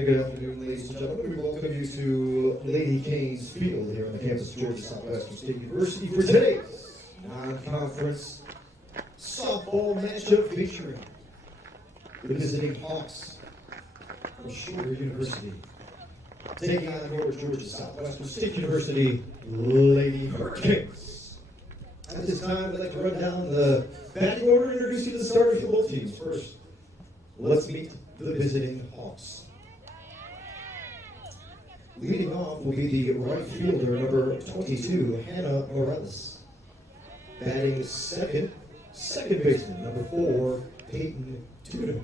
Good afternoon, ladies and gentlemen. We welcome you to Lady Canes Field here on the campus of Georgia Southwestern State University for today's non-conference softball matchup featuring the visiting Hawks from Shorter University taking on the Georgia Southwestern State University Lady Hurricanes. At this time, I'd like to run down the batting order and introduce you to the starters for both teams. First, let's meet the visiting Hawks. Leading off will be the right fielder, number 22, Hannah Morales. Batting second baseman, number 4, Peyton Tudor.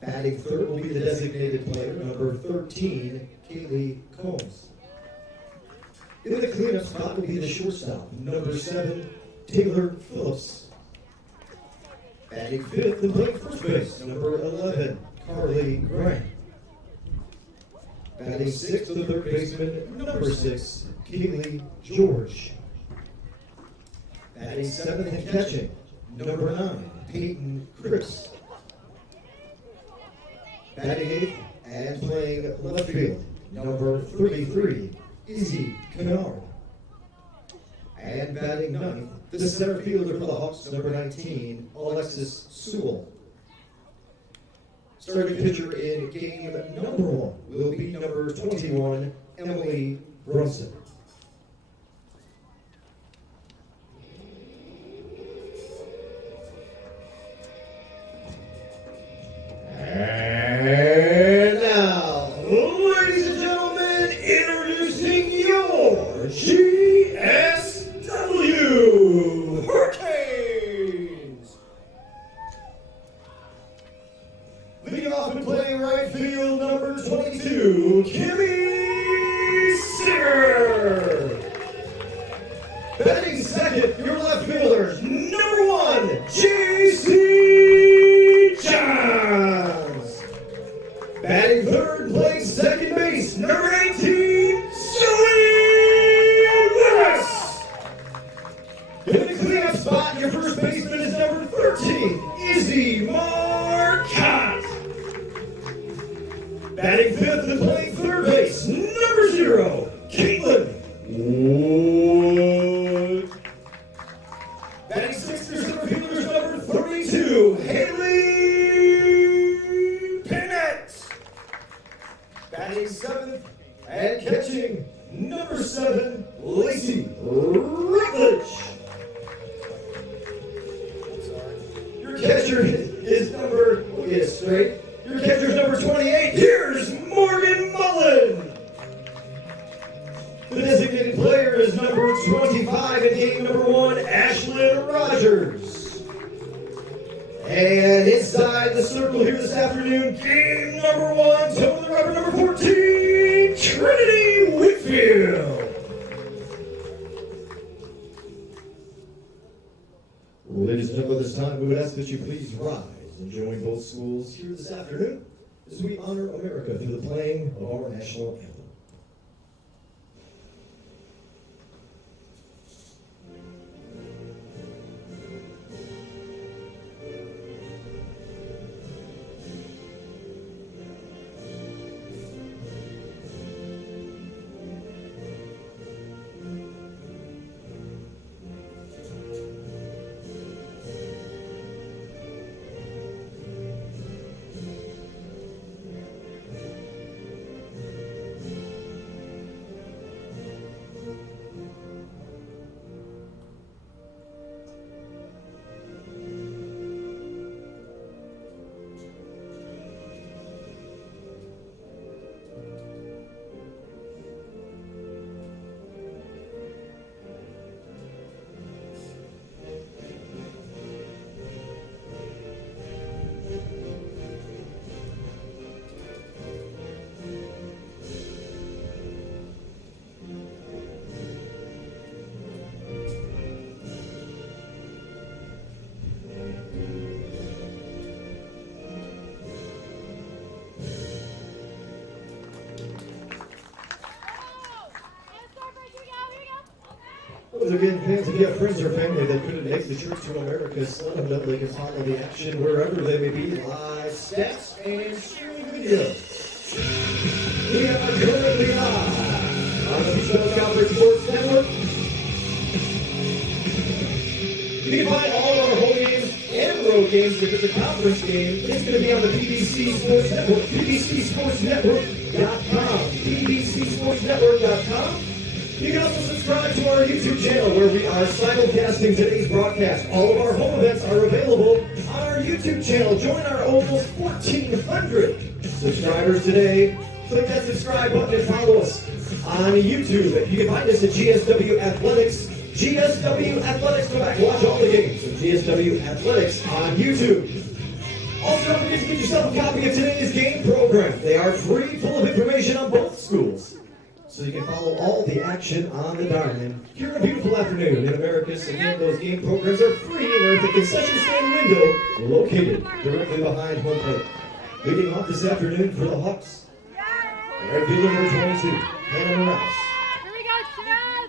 Batting third will be the designated player, number 13, Kaylee Combs. In the cleanup spot will be the shortstop, number 7, Taylor Phillips. Batting fifth and playing first base, number 11, Carly Grant. Batting sixth, the third baseman, number 6, Kaylee George. Batting seventh and catching, number 9, Peyton Cripps. Batting eighth and playing left field, number 33, Izzy Kennard. And batting ninth, the center fielder for the Hawks, number 19, Alexis Sewell. Starting pitcher in game number 1 will be number 21, Emily Brunson. And now, ladies and gentlemen, introducing your GSW Hurricanes. Leading off and playing right field, number 22, Kimmy Singer. Batting second, your left fielder, number 1, J.C. Johns. Batting third, playing second base, number 18, Zoe Lewis. In the cleanup spot, your first baseman is number 13, Izzy Marcotte. Batting fifth and playing third base, number 0, Caitlin Wood. Batting sixth, your center fielder is number 32, Haley Pennant. Batting seventh and catching, number 7, Lacey Rutledge. Your catcher is number, we'll get it straight. Your catcher's number 28. Here's Morgan Mullen. The designated player is number 25 in game number 1, Ashlyn Rogers. And inside the circle here this afternoon, game number 1, toe to the rubber, number 14, Trinity Whitfield. Ladies and gentlemen, this time we would ask that you please rise and join both schools here this afternoon as we honor America through the playing of our national anthem. Once again, fans, if you have friends or family that couldn't make the trip to Americus, let them know they can follow the action wherever they may be, live stats and streaming videos. We are currently live on the Beachball Conference Sports Network. You can find all of our home games and road games. If it's a conference game, it's going to be on the BBC Sports Network, bbcsportsnetwork.com, bbcsportsnetwork.com. You can also subscribe to our YouTube channel where we are simulcasting today's broadcast. All of our home events are available on our YouTube channel. Join our almost 1,400 subscribers today. Click that subscribe button and follow us on YouTube. You can find us at GSW Athletics. GSW Athletics, go back, watch all the games of GSW Athletics on YouTube. Also, don't forget to get yourself a copy of today's game program. They are free, full of information on both schools, so you can follow all the action on the diamond. Here on a beautiful afternoon in Americus. Again, those game programs are free and they're at the concession stand window located directly behind home plate. Leading off this afternoon for the Hawks. Right fielder number 22, Hannah Morales. Here we go, Chad!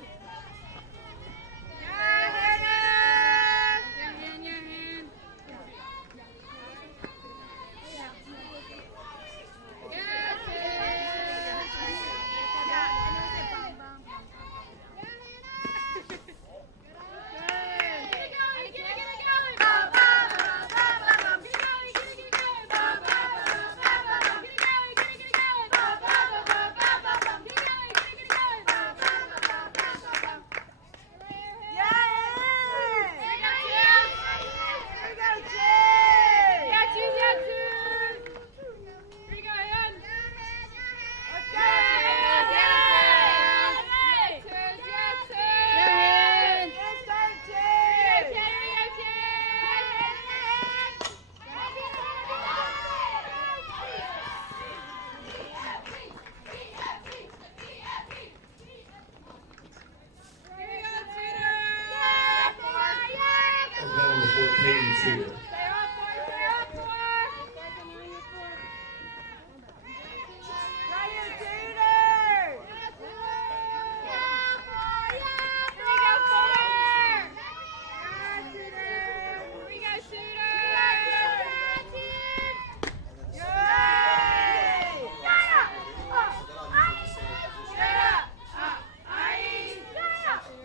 Your hand.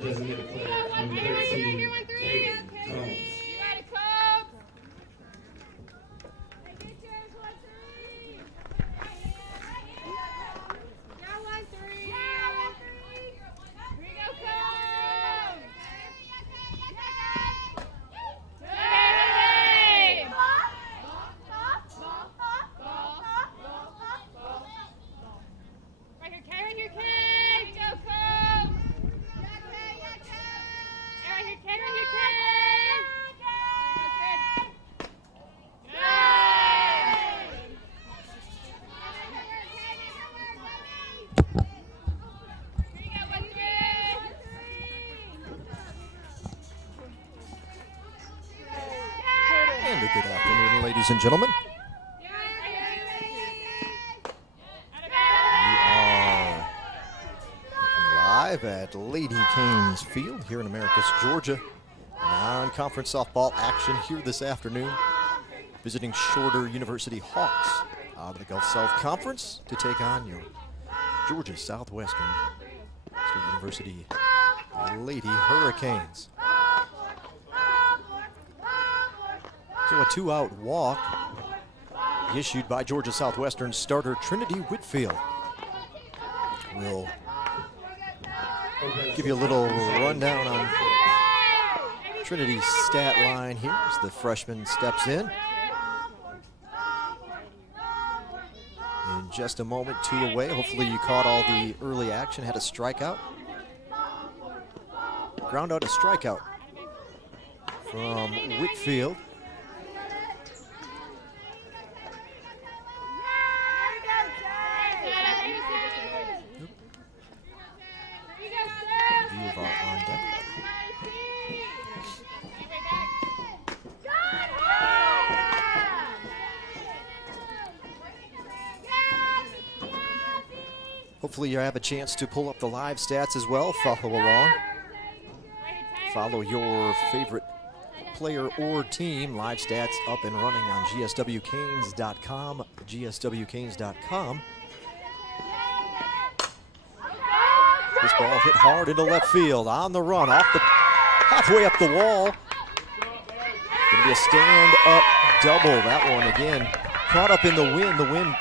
Designated player, number 13, Hayden Combs. And a good afternoon, ladies and gentlemen. We are live at Lady Canes Field here in Americus, Georgia. Non-conference softball action here this afternoon. Visiting Shorter University Hawks out of the Gulf South Conference to take on your Georgia Southwestern State University Lady Hurricanes. So a two-out walk issued by Georgia Southwestern starter Trinity Whitfield. We'll give you a little rundown on Trinity's stat line here as the freshman steps in. In just a moment, two away. Hopefully you caught all the early action, had a strikeout. Ground out a strikeout from Whitfield. View of our on deck. Hopefully you have a chance to pull up the live stats as well. Follow along. Follow your favorite player or team. Live stats up and running on gswcanes.com. gswcanes.com. This ball hit hard into left field. On the run, off the halfway up the wall. Gonna be a stand-up double. That one again caught up in the wind. The wind,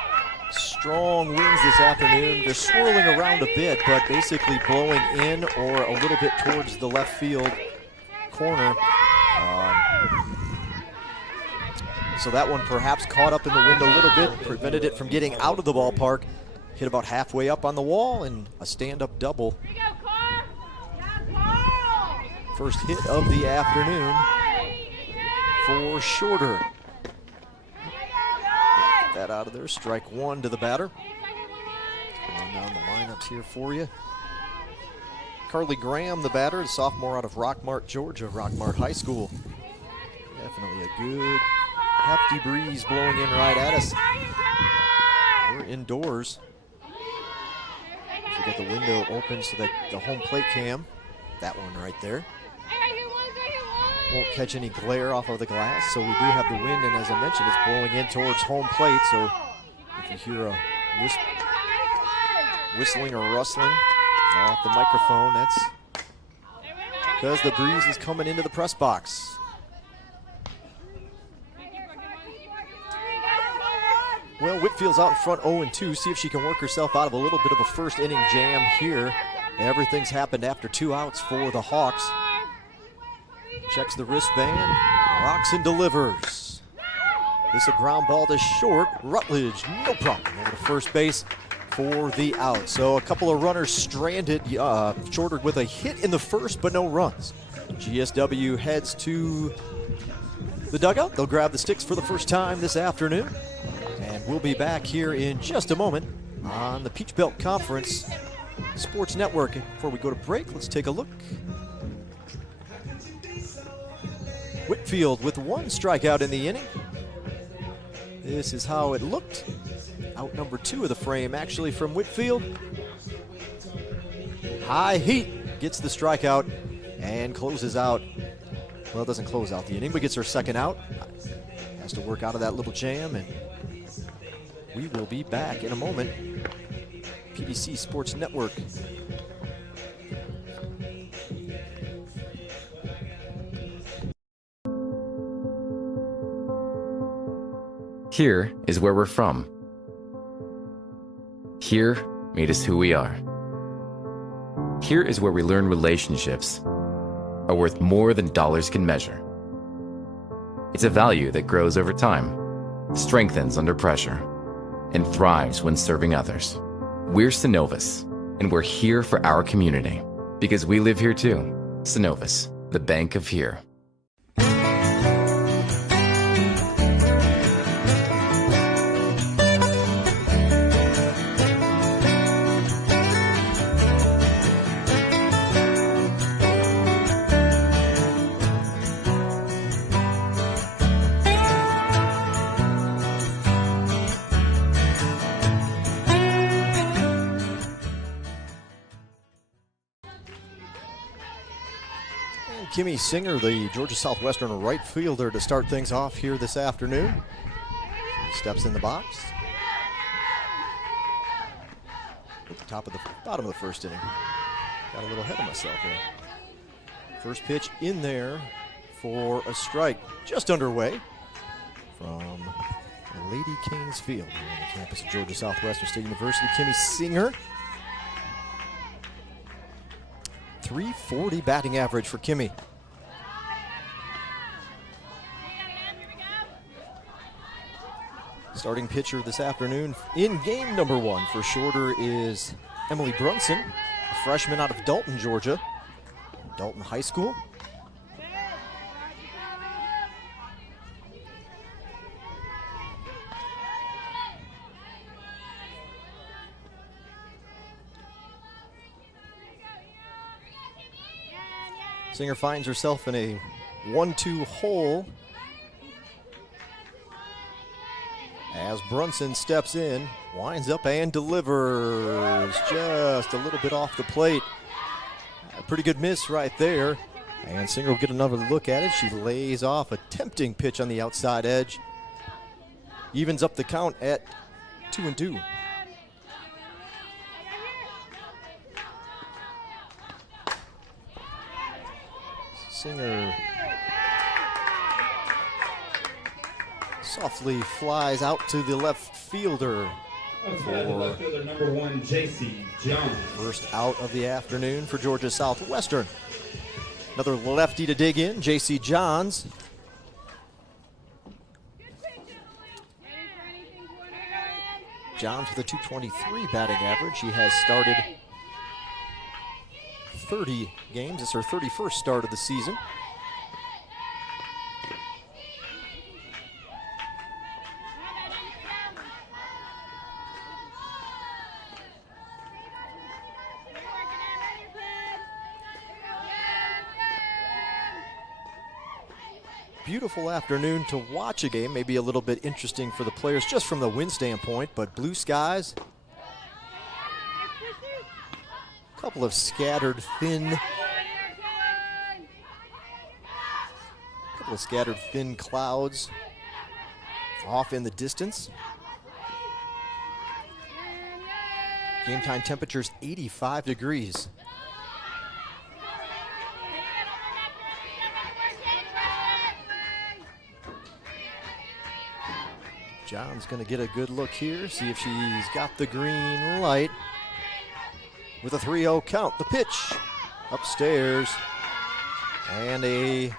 strong winds this afternoon. They're swirling around a bit, but basically blowing in or a little bit towards the left field corner. So that one perhaps caught up in the wind a little bit, prevented it from getting out of the ballpark. Hit about halfway up on the wall and a stand-up double. First hit of the afternoon for Shorter. Get that out of there. Strike one to the batter. Going down the lineups here for you. Carly Graham, the batter, the sophomore out of Rockmart, Georgia, Rockmart High School. Definitely a good, hefty breeze blowing in right at us. We're indoors. We got the window open so that the home plate cam, that one right there, won't catch any glare off of the glass. So we do have the wind, and as I mentioned, it's blowing in towards home plate. So if you hear a whistling or rustling off the microphone, that's because the breeze is coming into the press box. Well, Whitfield's out in front 0-2. See if she can work herself out of a little bit of a first inning jam here. Everything's happened after 2 outs for the Hawks. Checks the wristband, rocks and delivers. This a ground ball to short. Rutledge, no problem, over to first base for the out. So a couple of runners stranded. Shorter with a hit in the first, but no runs. GSW heads to the dugout. They'll grab the sticks for the first time this afternoon. And we'll be back here in just a moment on the Peach Belt Conference Sports Network. Before we go to break, let's take a look. Whitfield with one strikeout in the inning. This is how it looked. Out number 2 of the frame, actually, from Whitfield. High heat gets the strikeout and closes out. Well, it doesn't close out the inning, but gets her second out. Has to work out of that little jam, and we will be back in a moment. PBC Sports Network. Here is where we're from. Here made us who we are. Here is where we learn relationships are worth more than dollars can measure. It's a value that grows over time, strengthens under pressure, and thrives when serving others. We're Synovus, and we're here for our community because we live here too. Synovus, the bank of here. Kimmy Singer, the Georgia Southwestern right fielder, to start things off here this afternoon. Steps in the box. At the bottom of the first inning. Got a little ahead of myself here. First pitch in there for a strike. Just underway from Lady Kings Field here on the campus of Georgia Southwestern State University. Kimmy Singer. .340 batting average for Kimmy. Starting pitcher this afternoon in game number 1 for Shorter is Emily Brunson, a freshman out of Dalton, Georgia. Dalton High School. Singer finds herself in a 1-2 hole as Brunson steps in, winds up and delivers just a little bit off the plate. A pretty good miss right there. And Singer will get another look at it. She lays off a tempting pitch on the outside edge. Evens up the count at 2-2. Singer softly flies out to the left fielder Outside the left fielder, number 1, J.C. Johns. First out of the afternoon for Georgia Southwestern. Another lefty to dig in, J.C. Johns. Johns with a .223 batting average. She has started 30 games. It's her 31st start of the season. Beautiful afternoon to watch a game, maybe a little bit interesting for the players just from the wind standpoint, but blue skies. A couple of scattered thin clouds off in the distance. Game time temperatures 85 degrees. John's going to get a good look here, see if she's got the green light. With a 3-0 count, the pitch upstairs. And a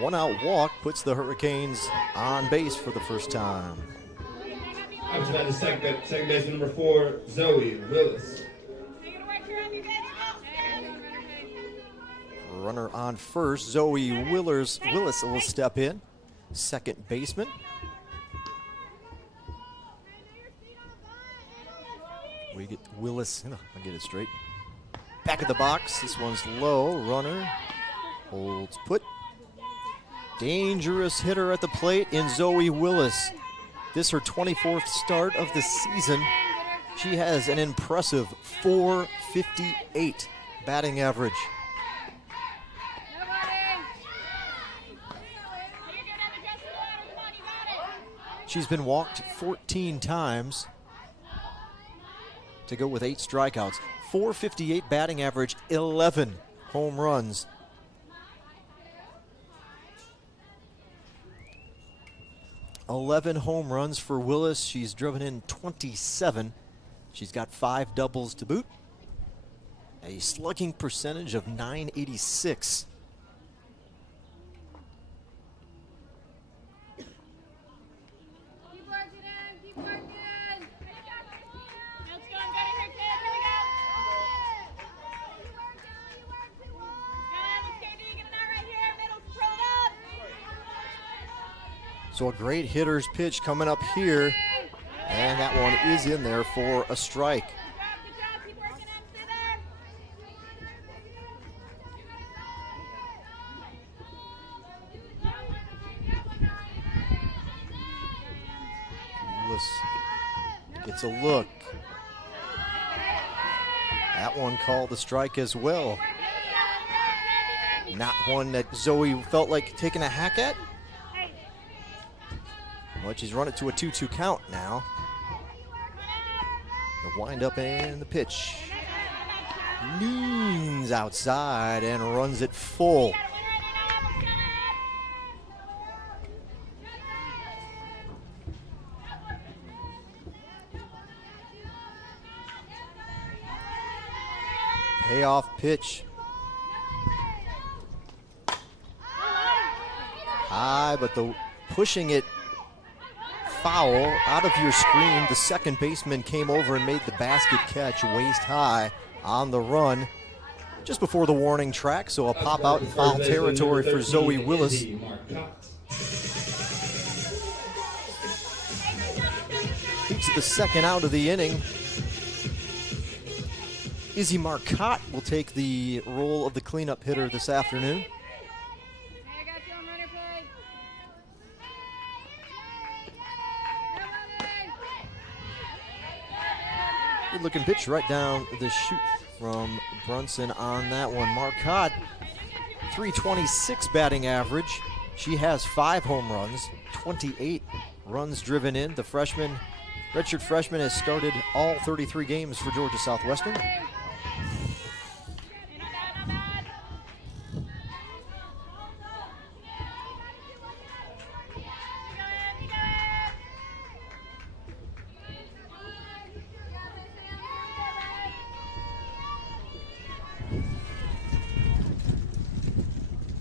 one-out walk puts the Hurricanes on base for the first time. Up to the second baseman, number 4, Zoe Willis. Runner on first, Zoe Willis will step in. Second baseman. We get Willis, I'll get it straight. Back of the box, this one's low. Runner holds put. Dangerous hitter at the plate in Zoe Willis. This her 24th start of the season. She has an impressive .458 batting average. She's been walked 14 times to go with 8 strikeouts. .458 batting average, 11 home runs. Home runs for Willis. She's driven in 27. She's got 5 doubles to boot. A slugging percentage of .986. So a great hitter's pitch coming up here, and that one is in there for a strike. Willis gets a look. That one called a strike as well. Not one that Zoe felt like taking a hack at. But she's run it to a 2-2 count now. The windup and the pitch. Leans outside and runs it full. Payoff pitch. High, but the pushing it foul out of your screen. The second baseman came over and made the basket catch waist high on the run just before the warning track. So a pop out in foul territory for Zoe Willis. It's the second out of the inning. Izzy Marcotte will take the role of the cleanup hitter this afternoon. Good looking pitch right down the chute from Brunson on that one. Marcotte, .326 batting average. She has 5 home runs, 28 runs driven in. The freshman, redshirt freshman, has started all 33 games for Georgia Southwestern.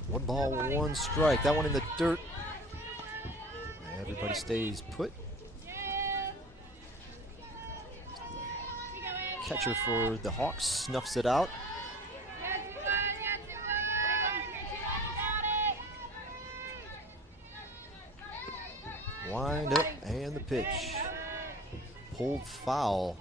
One ball, one strike. That one in the dirt. Everybody stays put. Catcher for the Hawks snuffs it out. Wind up and the pitch. Pulled foul.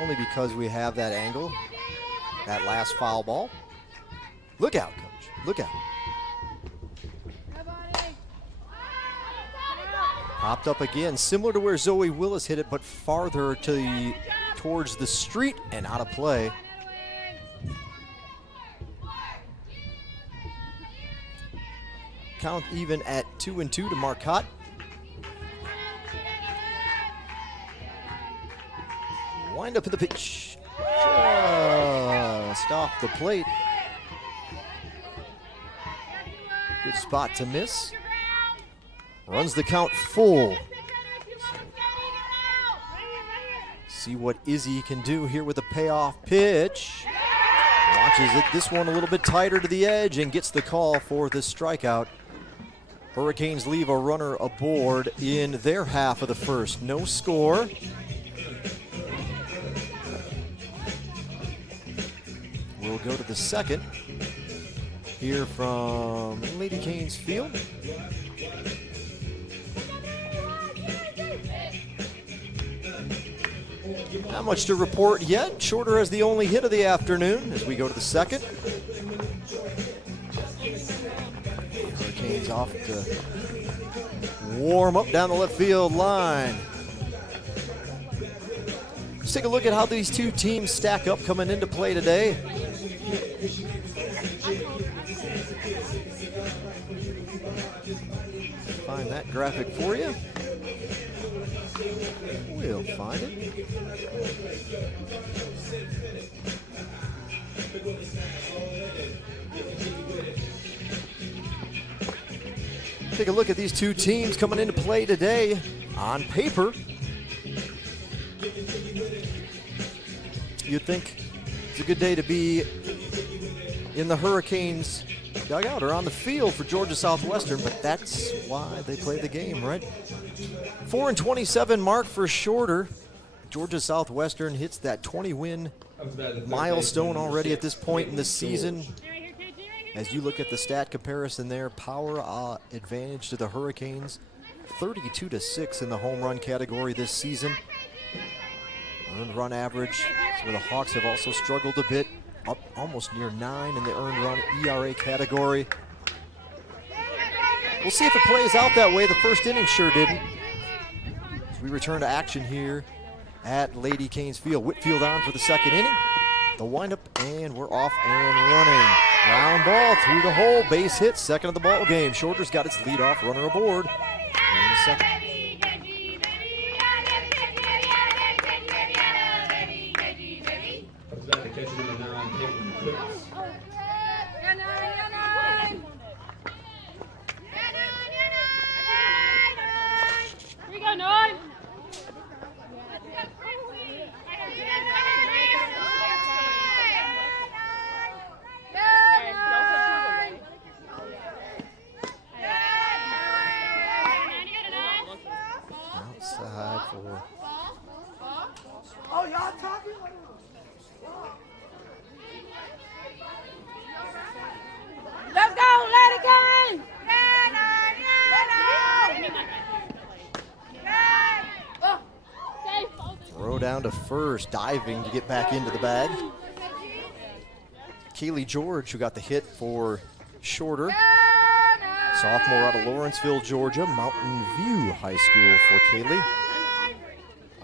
Only because we have that angle, that last foul ball. Look out, coach. Look out. Popped up again, similar to where Zoe Willis hit it, but farther towards the street and out of play. Count even at 2-2 to Marcotte. Wind up at the pitch. Just off the plate. Good spot to miss. Runs the count full. See what Izzy can do here with a payoff pitch. Watches it, this one a little bit tighter to the edge and gets the call for the strikeout. Hurricanes leave a runner aboard in their half of the first. No score. We'll go to the second here from Lady Canes Field. Not much to report yet. Shorter as the only hit of the afternoon as we go to the second. Hurricanes off to warm up down the left field line. Let's take a look at how these two teams stack up coming into play today. Find that graphic for you. We'll find it. Take a look at these two teams coming into play today. On paper, you'd think it's a good day to be in the Hurricanes dugout or on the field for Georgia Southwestern, but that's why they play the game, right? 4-27 mark for Shorter. Georgia Southwestern hits that 20-win milestone already at this point in the season. As you look at the stat comparison there, power advantage to the Hurricanes, 32-6 in the home run category this season. Earned run average, so where the Hawks have also struggled a bit, up almost near 9 in the earned run ERA category. We'll see if it plays out that way. The first inning sure didn't. As we return to action here at Lady Canes Field. Whitfield on for the second inning. The windup, and we're off and running. Ground ball through the hole, base hit, second of the ball game. Shorter's got its leadoff runner aboard in the second. Here we go, Nine. Outside for. Oh, y'all talking? Let's go, Lady Canes. Throw down to first, diving to get back into the bag. Kaylee George, who got the hit for Shorter. Sophomore out of Lawrenceville, Georgia, Mountain View High School for Kaylee.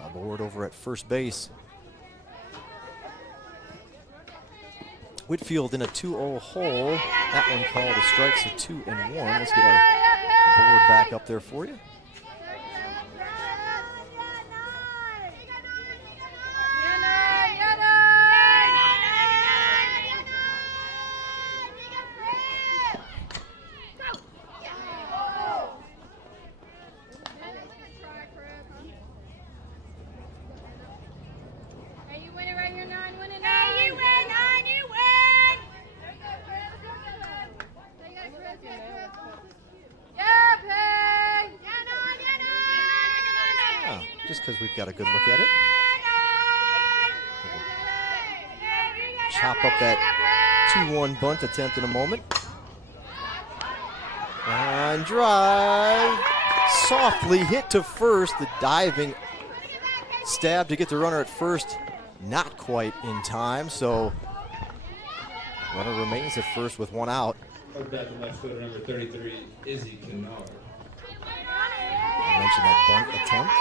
Aboard over at first base. Whitfield in a 2-0 hole. That one called a strike, so 2-1. Let's get our board back up there for you. Just because we've got a good look at it. We'll chop up that 2-1 bunt attempt in a moment. And drive. Softly hit to first. The diving stab to get the runner at first. Not quite in time, so runner remains at first with one out. Back to left fielder number 33, Izzy Kennard. I mentioned that bunt attempt.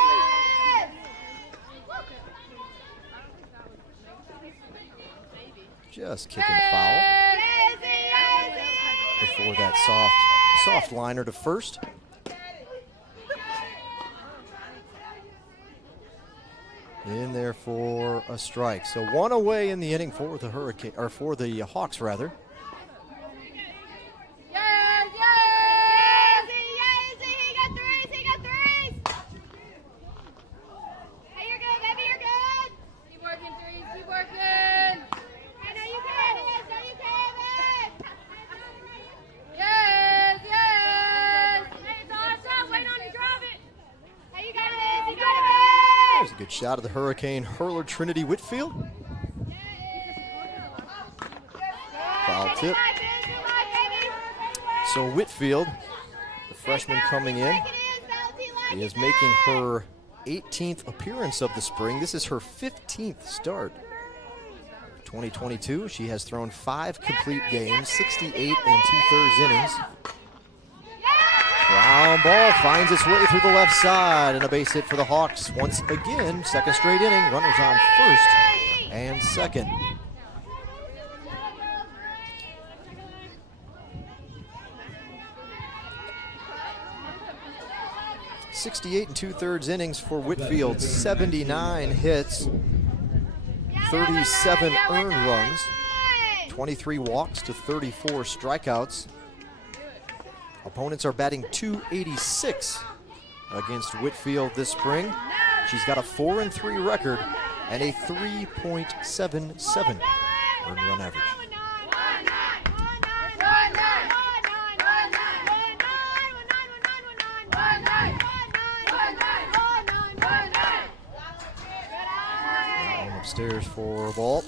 Just kicking foul before that soft liner to first. In there for a strike. So one away in the inning for the Hurricane, or for the Hawks rather. There's a good shot of the Hurricane hurler Trinity Whitfield. Foul tip. So Whitfield, the freshman coming in, is making her 18th appearance of the spring. This is her 15th start. 2022, she has thrown 5 complete games, 68 and 2/3 innings. Ground ball finds its way through the left side, and a base hit for the Hawks once again. Second straight inning, runners on first and second. .68 and 2/3 innings for Whitfield, 79 hits, 37 earned runs, 23 walks to 34 strikeouts. Opponents are batting .286 against Whitfield this spring. She's got a 4-3 record and a 3.77 earned run average. Downstairs for a ball.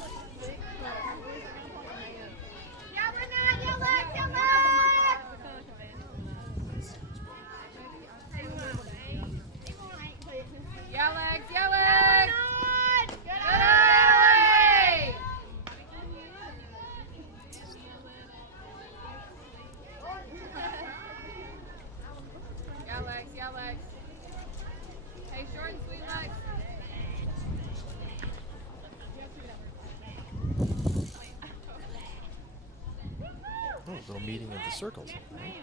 Oh, a little meeting of the circles. Right?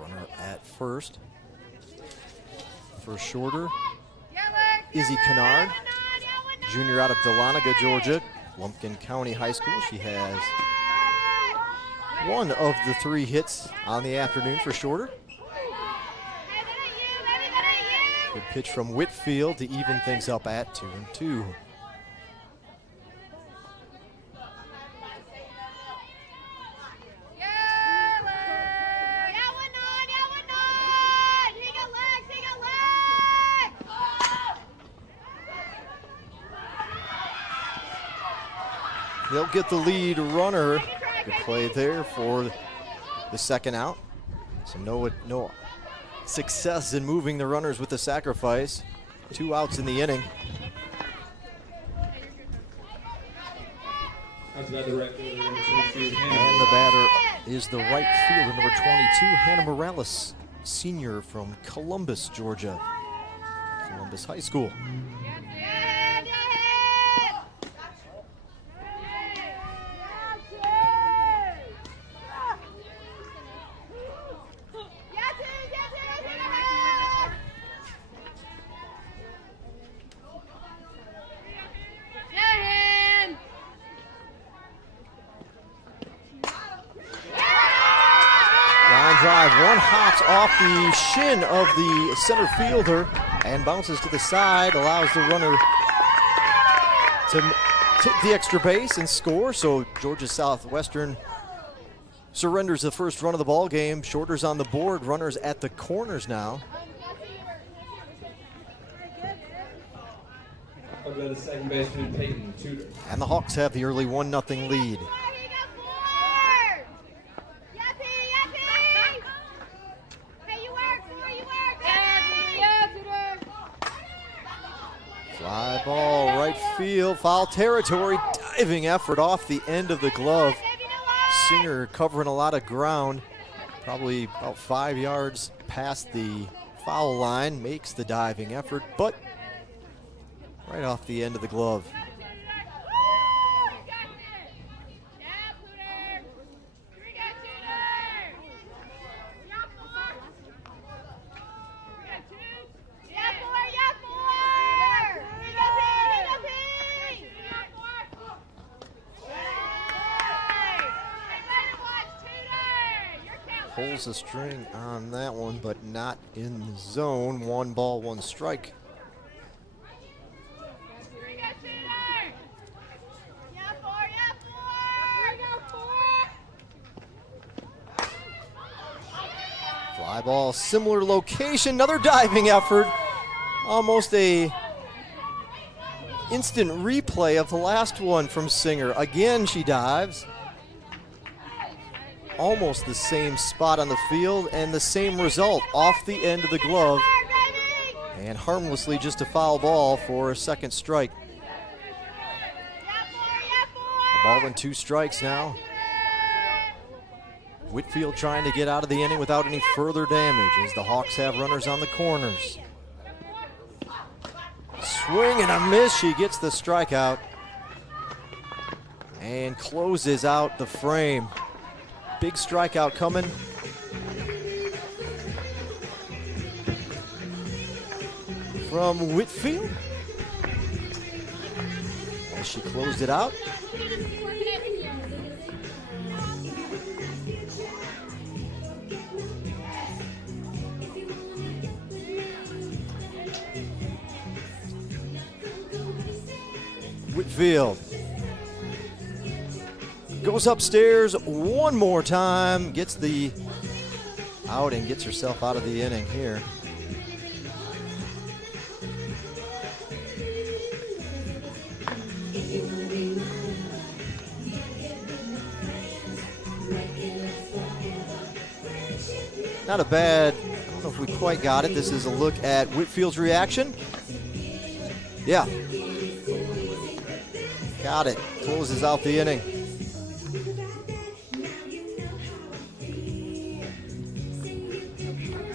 Runner at first. For shorter, Izzy Kennard, junior out of Dahlonega, Georgia, Lumpkin County High School. She has one of the 3 hits on the afternoon for shorter. Good pitch from Whitfield to even things up at 2-2. They'll get the lead runner. Good play there for the second out. So no success in moving the runners with the sacrifice. 2 outs in the inning. Out to bat the right fielder, number 22, And the batter is the right fielder, number 22, Hannah Morales, senior from Columbus, Georgia. Columbus High School. Drive, one hops off the shin of the center fielder and bounces to the side, allows the runner to take the extra base and score. So Georgia Southwestern surrenders the first run of the ball game. Shorter's on the board, runners at the corners now. Out to bat the second baseman, Peyton Tudor. And the Hawks have the early 1-0 lead. Fly ball, right field, foul territory, diving effort off the end of the glove. Singer covering a lot of ground, probably about 5 yards past the foul line, makes the diving effort, but right off the end of the glove. Pulls the string on that one, but not in the zone. 1 ball, 1 strike. Fly ball, similar location, another diving effort. Almost a instant replay of the last one from Singer. Again, she dives. Almost the same spot on the field and the same result, off the end of the glove, and harmlessly just a foul ball for a second strike. A ball and 2 strikes now. Whitfield trying to get out of the inning without any further damage as the Hawks have runners on the corners. Swing and a miss, she gets the strikeout and closes out the frame. Big strikeout coming. From Whitfield. As she closed it out. Whitfield goes upstairs one more time, gets the out and gets herself out of the inning here. Not a bad, I don't know if we quite got it. This is a look at Whitfield's reaction. Yeah. Got it. Closes out the inning.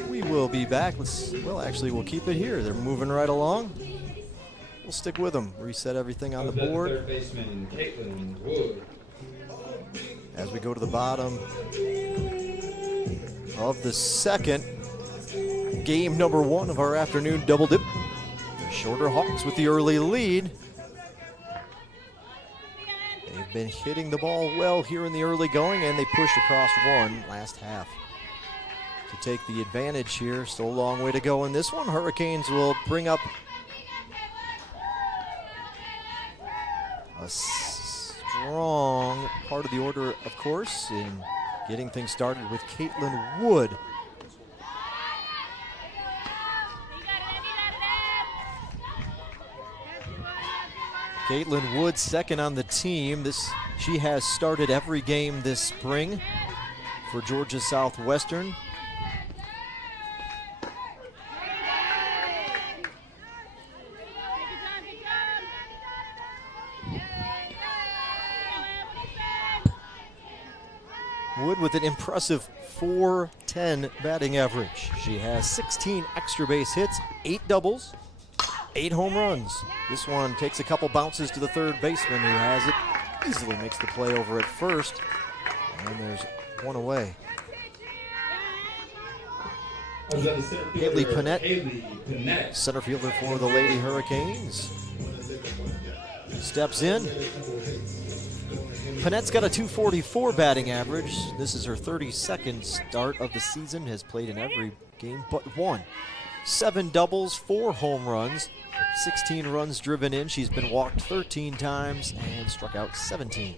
We will be back. We'll keep it here. They're moving right along. We'll stick with them. Reset everything on the board. Third baseman, Caitlin Wood. As we go to the bottom of the second, game number 1 of our afternoon double dip. Shorter Hawks with the early lead. They've been hitting the ball well here in the early going, and they pushed across one last half to take the advantage here. Still a long way to go in this one. Hurricanes will bring up a strong part of the order, of course, in getting things started with Caitlin Wood. Caitlin Wood, second on the team. She has started every game this spring for Georgia Southwestern. Wood with an impressive .410 batting average. She has 16 extra base hits, 8 doubles, 8 home runs. This one takes a couple bounces to the third baseman who has it. Easily makes the play over at first. And there's one away. Haley Panett, center fielder for the Lady Hurricanes, steps in. Panett's got a .244 batting average. This is her 32nd start of the season, has played in every game but one. 7 doubles, 4 home runs, 16 runs driven in. She's been walked 13 times and struck out 17.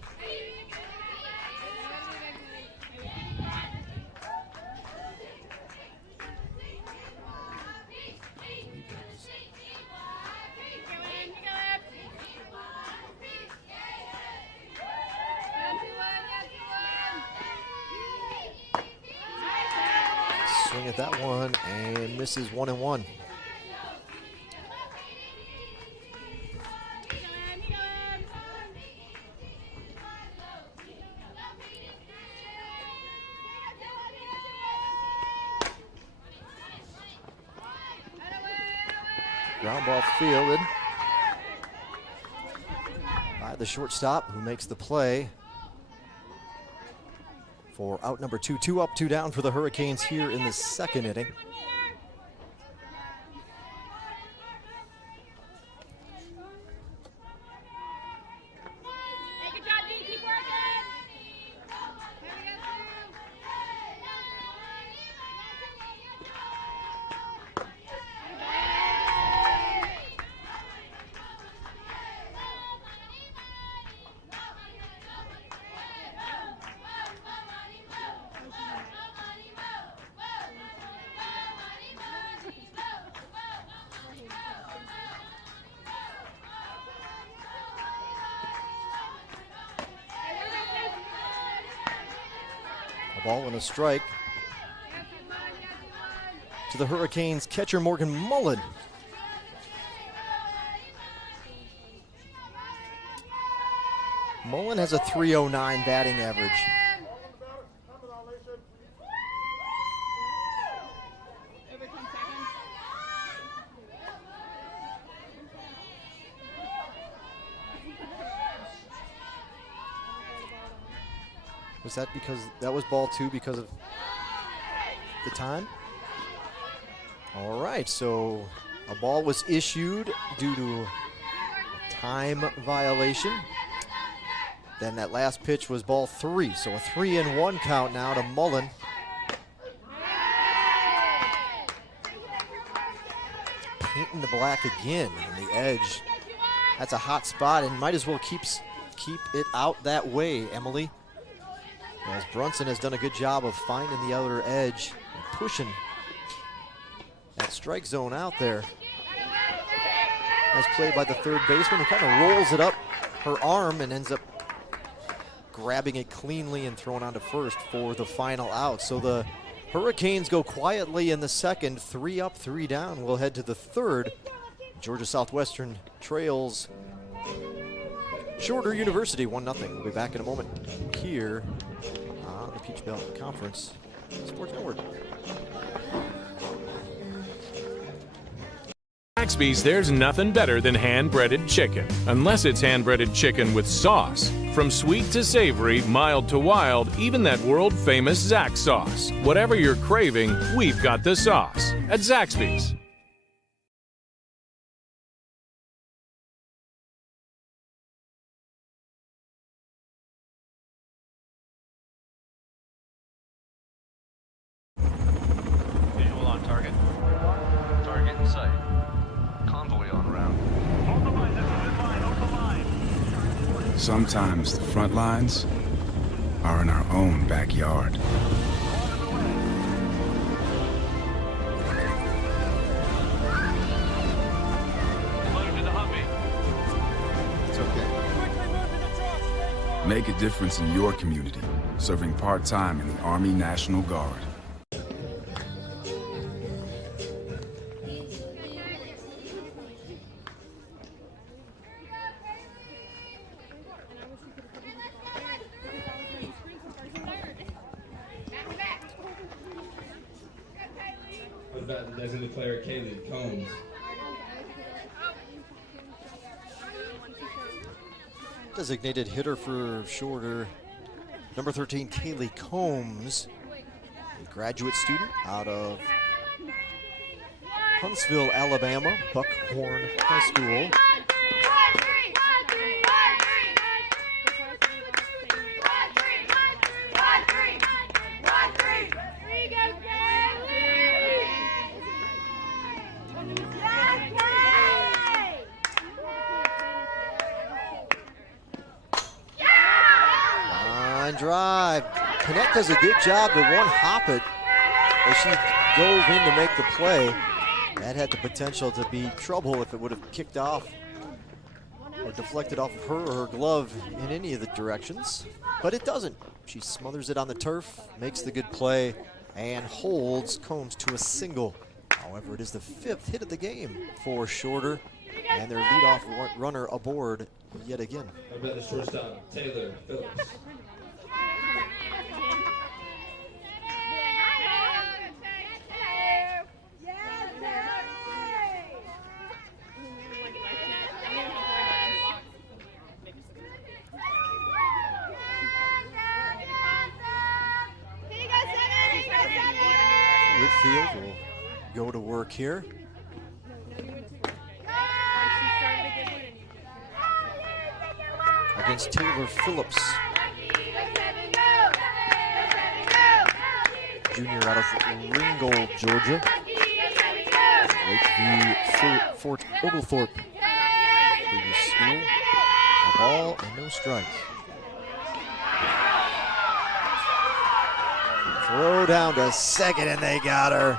Swing at that one and misses 1-1. Ground ball fielded by the shortstop, who makes the play for out number 2. 2 up, 2 down for the Hurricanes here in the second inning. Ball and a strike to the Hurricanes catcher Morgan Mullen. Mullen has a .309 batting average. Was that because that was ball 2 because of the time? All right, so a ball was issued due to a time violation. Then that last pitch was ball 3, so a 3-1 count now to Mullen. Painting the black again on the edge That's a hot spot and might as well keep it out that way, Emily. As Brunson has done a good job of finding the outer edge and pushing that strike zone out there. Nice play by the third baseman who kind of rolls it up her arm and ends up grabbing it cleanly and throwing onto first for the final out. So the Hurricanes go quietly in the second, 3 up, 3 down. We'll head to the third. Georgia Southwestern trails Shorter University 1-0. We'll be back in a moment here on the Peach Belt Conference Sports Network. Zaxby's, there's nothing better than hand-breaded chicken, unless it's hand-breaded chicken with sauce. From sweet to savory, mild to wild, even that world-famous Zax sauce. Whatever you're craving, we've got the sauce at Zaxby's. Visual on target. Target in sight. Convoy on route. Hold the line, that's a good line, hold the line. Sometimes the front lines are in our own backyard. Load to the Humvee. It's okay. Make a difference in your community, serving part-time in the Army National Guard. What about the designated player, Kaylee Combs? Designated hitter for Shorter, number 13, Kaylee Combs, a graduate student out of Huntsville, Alabama, Buckhorn High School. Drive. Connect does a good job to one-hop it as she dove in to make the play. That had the potential to be trouble if it would have kicked off or deflected off of her or her glove in any of the directions, but it doesn't. She smothers it on the turf, makes the good play, and holds Combs to a single. However, it is the 5th hit of the game for Shorter, and their leadoff runner aboard yet again. What about the shortstop, Taylor Phillips? Whitfield will go to work here. Against Taylor Phillips. Junior out of Ringgold, Georgia. Lakeview Fort Oglethorpe. Previous school. A ball and no strike. Throw down to second, and they got her.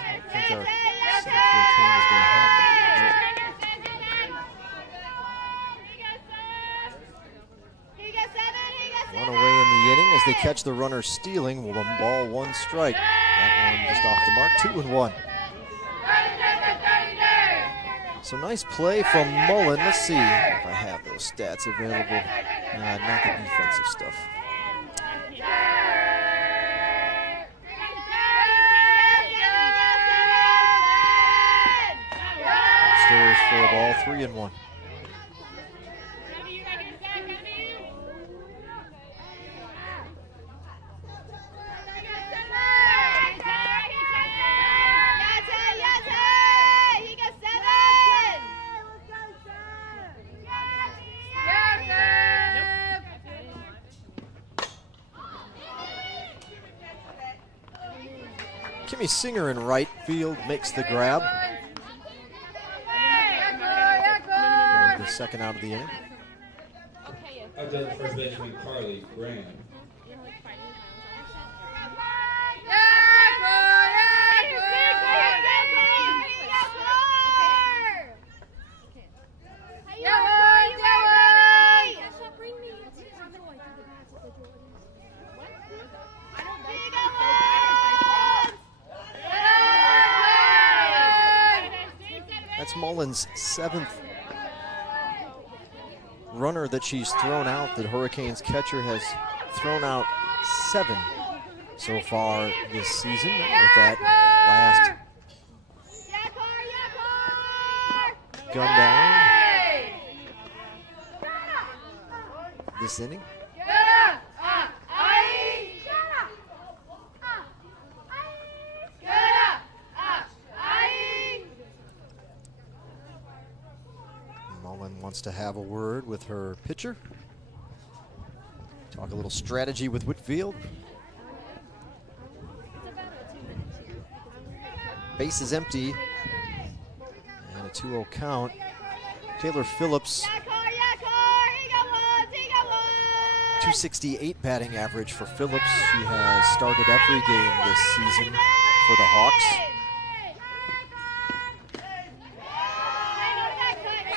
I think our center field team is going to have one away in the inning as they catch the runner stealing. 1 ball, 1 strike. That one just off the mark. 2-1. So nice play from Mullen. Let's see if I have those stats available. Not the defensive stuff. Upstairs for a ball, 3-1. Tammy Singer in right field makes the grab for the second out of the inning. I've done the first baseman Carly Graham. That's Mullins' 7th runner that she's thrown out. The Hurricanes catcher has thrown out 7 so far this season. With that last gun down this inning. Mullen wants to have a word with her pitcher. Talk a little strategy with Whitfield. Base is empty. And a 2-0 count. Taylor Phillips, 268 batting average for Phillips. She has started every game this season for the Hawks.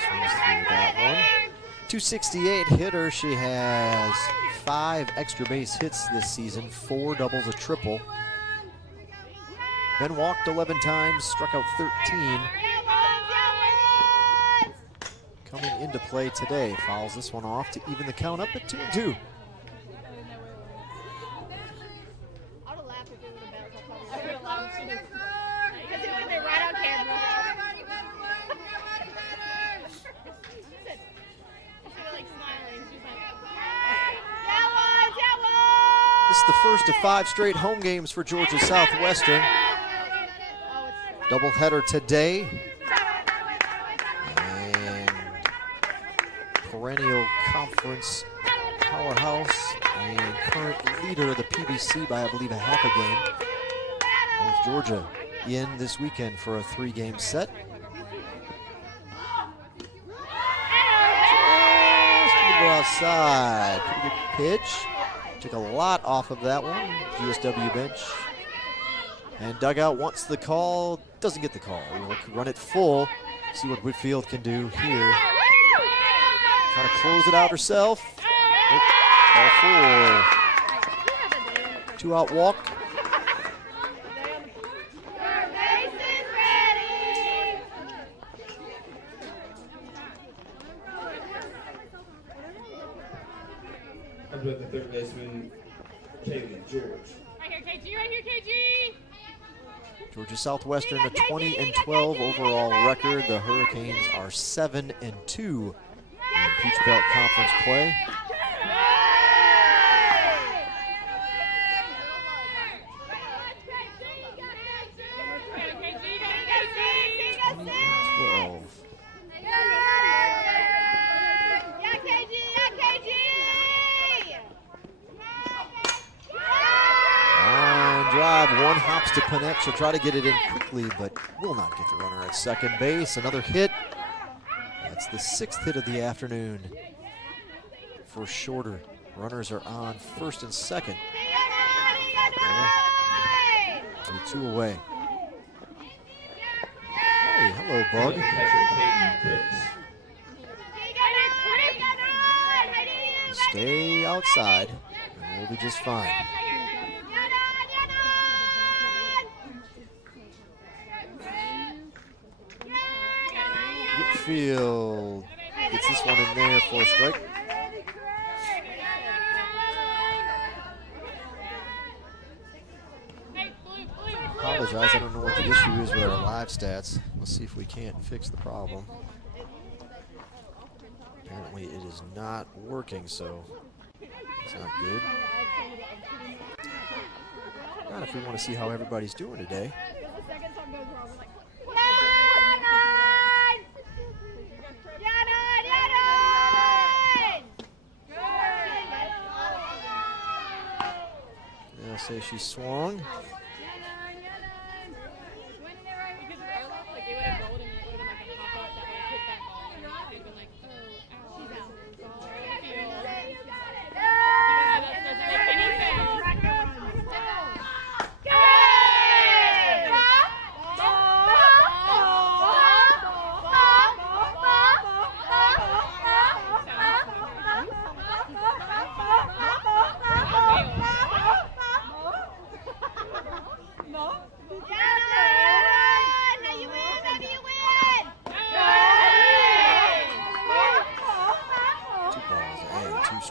Swings through that one. 268 hitter. She has 5 extra base hits this season, 4 doubles, a triple. Been walked 11 times, struck out 13. Coming into play today, fouls this one off to even the count up at 2-2. This is the first of 5 straight home games for Georgia Southwestern. Doubleheader today. And perennial conference powerhouse and current leader of the PBC by, I believe, a half a game. With Georgia in this weekend for a 3-game set. Just a little outside. Pretty good pitch. Took a lot off of that one. GSW bench. And dugout wants the call. Doesn't get the call. We'll run it full. See what Whitfield can do here. Trying to close it out herself. Ball 4. 2-out walk. I'm with the third baseman Kaylee George. Right here, KG. Right here, KG. Georgia Southwestern, a 20-12 overall record. The Hurricanes are 7-2 in Peach Belt Conference play. Drive, one hops to Panette. She'll try to get it in quickly, but will not get the runner at second base. Another hit. That's the 6th hit of the afternoon for Shorter. Runners are on first and second. Only 2 away. Hey, hello, Bug. Stay outside, and we'll be just fine. Whitfield gets this one in there for a strike. Apologize, I don't know what the issue is with our live stats. Let's see if we can't fix the problem. Apparently it is not working, so it's not good. Not if we want to see how everybody's doing today. They'll say she swung.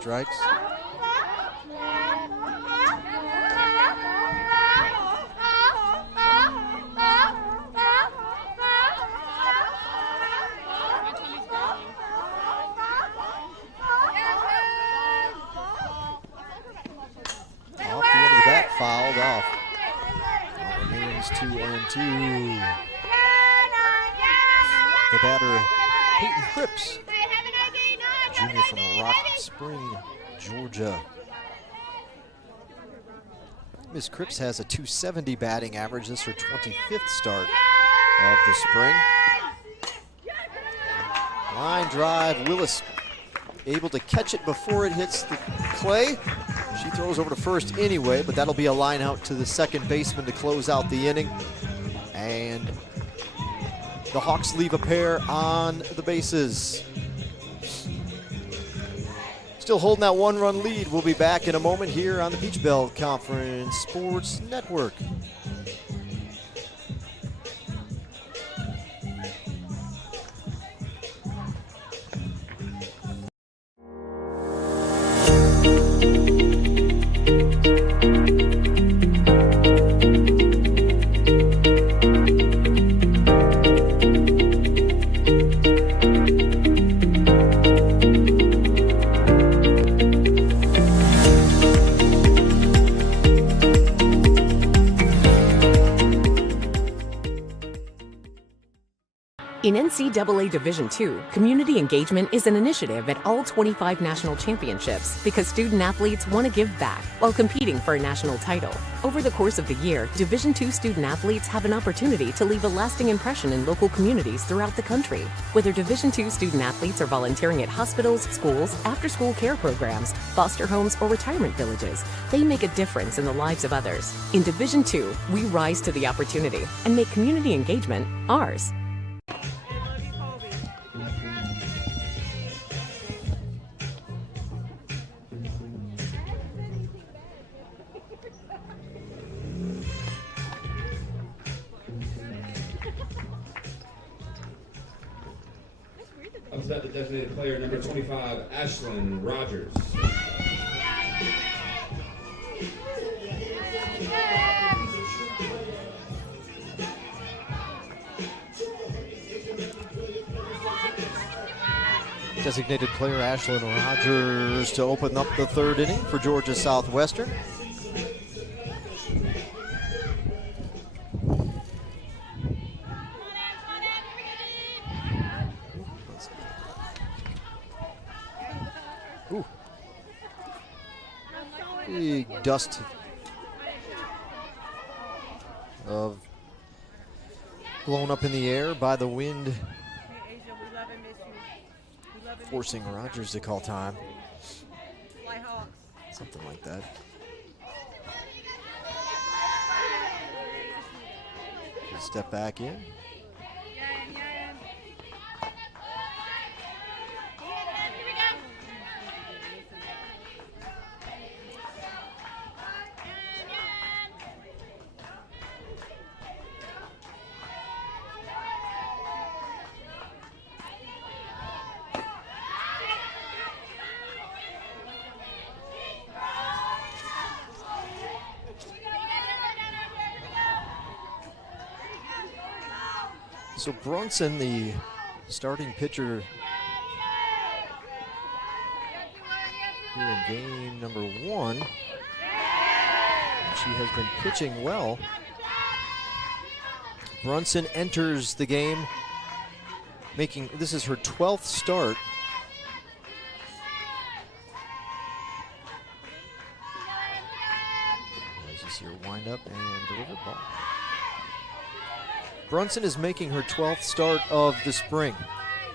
strikes. Off the end of the bat, fouled off. Now remains 2-2. The batter, Peyton Cripps, junior from Rock Spring, Georgia. Ms. Cripps has a .270 batting average. This is her 25th start of the spring. Line drive, Willis able to catch it before it hits the clay. She throws over to first anyway, but that'll be a line out to the second baseman to close out the inning. And the Hawks leave a pair on the bases. Still holding that one-run lead. We'll be back in a moment here on the Peach Belt Conference Sports Network. In NCAA Division II, community engagement is an initiative at all 25 national championships because student athletes want to give back while competing for a national title. Over the course of the year, Division II student athletes have an opportunity to leave a lasting impression in local communities throughout the country. Whether Division II student athletes are volunteering at hospitals, schools, after-school care programs, foster homes, or retirement villages, they make a difference in the lives of others. In Division II, we rise to the opportunity and make community engagement ours. Upset the designated player number 25, Ashlyn Rogers. Designated player Ashlyn Rogers to open up the third inning for Georgia Southwestern. Ooh. Big dust of blown up in the air by the wind, forcing Rogers to call time. Something like that. Just step back in. So Brunson, the starting pitcher here in game number 1, she has been pitching well. Brunson enters the game this is her 12th start. As you see her wind up and deliver ball. Brunson is making her 12th start of the spring.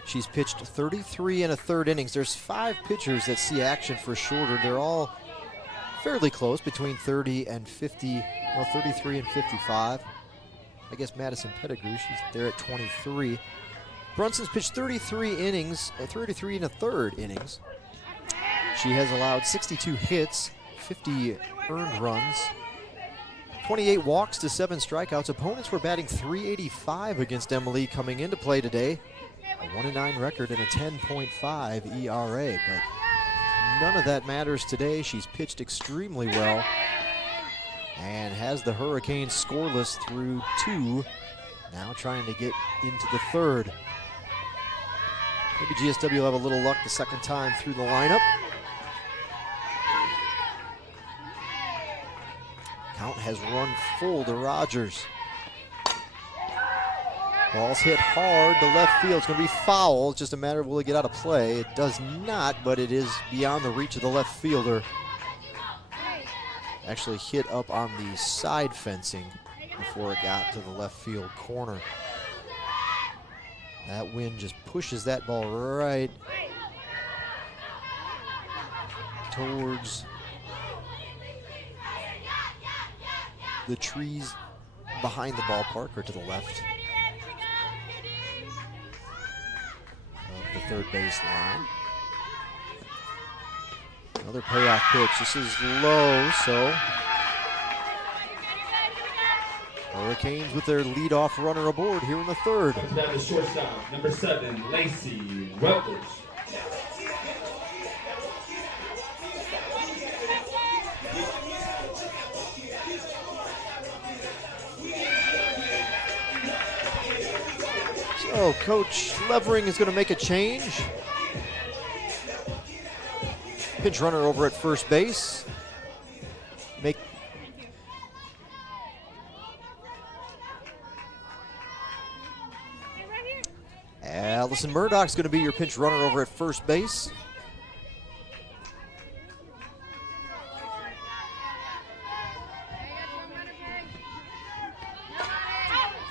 She's pitched 33 1/3 innings. There's 5 pitchers that see action for shorter. They're all fairly close, between 30 and 50, well, 33 and 55. I guess Madison Pettigrew, she's there at 23. Brunson's pitched 33 innings, 33 1/3 innings. She has allowed 62 hits, 50 earned runs, 28 walks to 7 strikeouts. Opponents were batting .385 against Emily coming into play today. A 1-9 record and a 10.5 ERA, but none of that matters today. She's pitched extremely well and has the Hurricanes scoreless through 2. Now trying to get into the 3rd. Maybe GSW will have a little luck the second time through the lineup. Count has run full to Rogers. Ball's hit hard to left field. It's going to be foul. It's just a matter of will it get out of play. It does not, but it is beyond the reach of the left fielder. Actually hit up on the side fencing before it got to the left field corner. That wind just pushes that ball right towards the trees behind the ballpark, or to the left of the third base line. Another payoff pitch. This is low, so Hurricanes with their leadoff runner aboard here in the 3rd. Comes down to shortstop, number 7, Lacey Rutledge. So Coach Levering is going to make a change. Pinch runner over at first base. Allison Murdoch's going to be your pinch runner over at first base.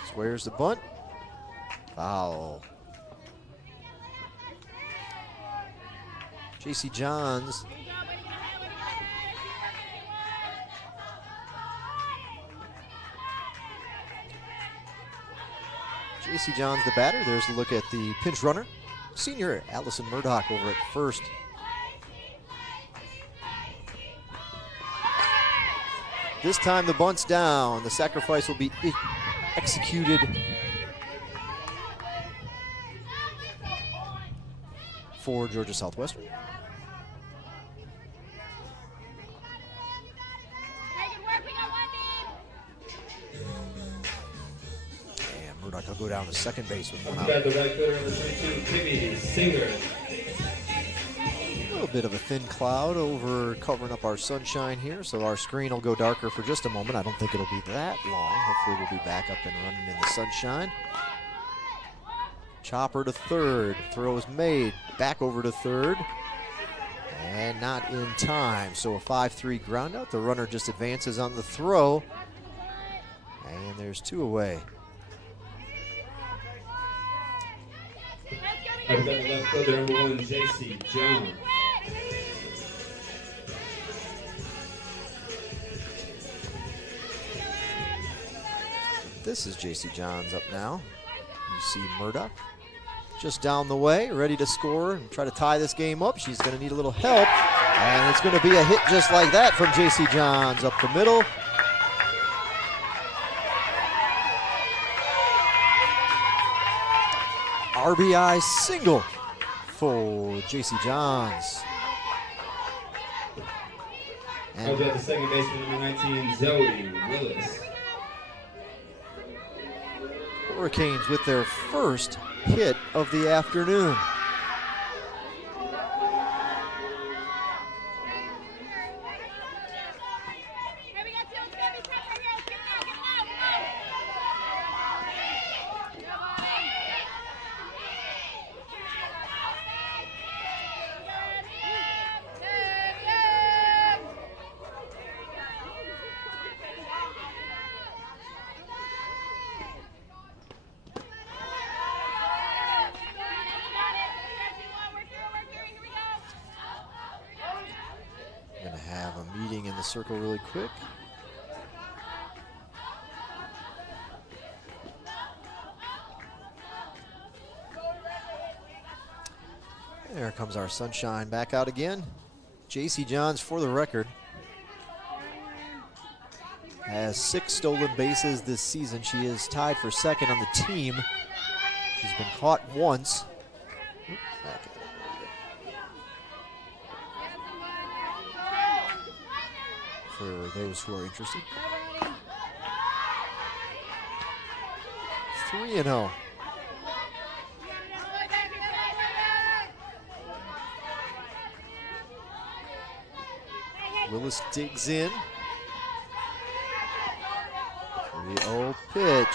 Squares the bunt. Foul. J.C. Johns. J.C. Johns, the batter. There's a look at the pinch runner. Senior Allison Murdoch over at first. This time the bunt's down. The sacrifice will be executed for Georgia Southwestern. And Murdoch will go down to second base with one out. Got the right fielder, number 22, Kimmy Singer. A little bit of a thin cloud over covering up our sunshine here, so our screen will go darker for just a moment. I don't think it'll be that long. Hopefully we'll be back up and running in the sunshine. Chopper to third, throw is made, back over to third, and not in time. So a 5-3 ground out. The runner just advances on the throw, and there's 2 away. I've got the left fielder, number 1, J.C. Jones. This is J.C. Johns up now. You see Murdoch just down the way, ready to score and try to tie this game up. She's going to need a little help, and it's going to be a hit just like that from J.C. Johns up the middle. RBI single for J.C. Johns. I've got the second baseman, number 19, Zoe Willis. Hurricanes with their first hit of the afternoon. Circle really quick. There comes our sunshine back out again. J.C. Johns, for the record, has 6 stolen bases this season. She is tied for second on the team. She's been caught once. for those who are interested. 3-0. Willis digs in. 3-0 pitch.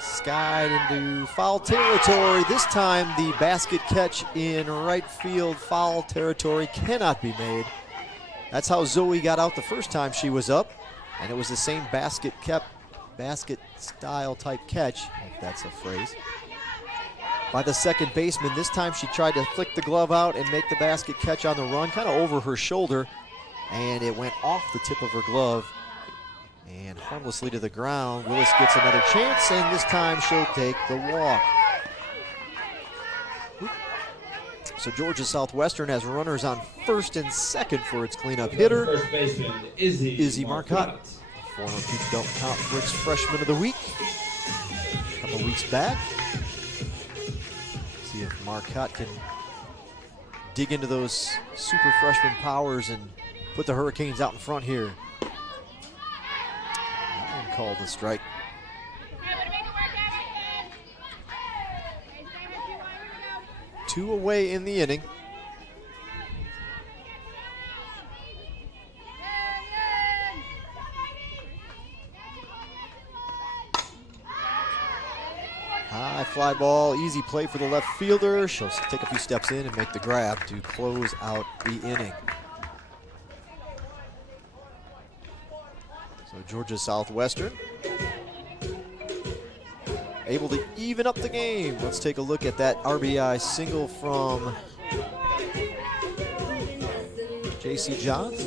Skied into foul territory. This time the basket catch in right field foul territory cannot be made. That's how Zoe got out the first time she was up, and it was the same basket style type catch, if that's a phrase, by the second baseman. This time she tried to flick the glove out and make the basket catch on the run, kind of over her shoulder, and it went off the tip of her glove and harmlessly to the ground. Willis gets another chance, and this time she'll take the walk. So Georgia Southwestern has runners on first and second for its cleanup hitter, First baseman, Izzy Marcotte, former Peach Belt Conference Freshman of the Week a couple weeks back. See if Marcotte can dig into those super freshman powers and put the Hurricanes out in front here. That one called a strike. 2 away in the inning. High fly ball, easy play for the left fielder. She'll take a few steps in and make the grab to close out the inning. So Georgia Southwestern able to even up the game. Let's take a look at that RBI single from J.C. Johns.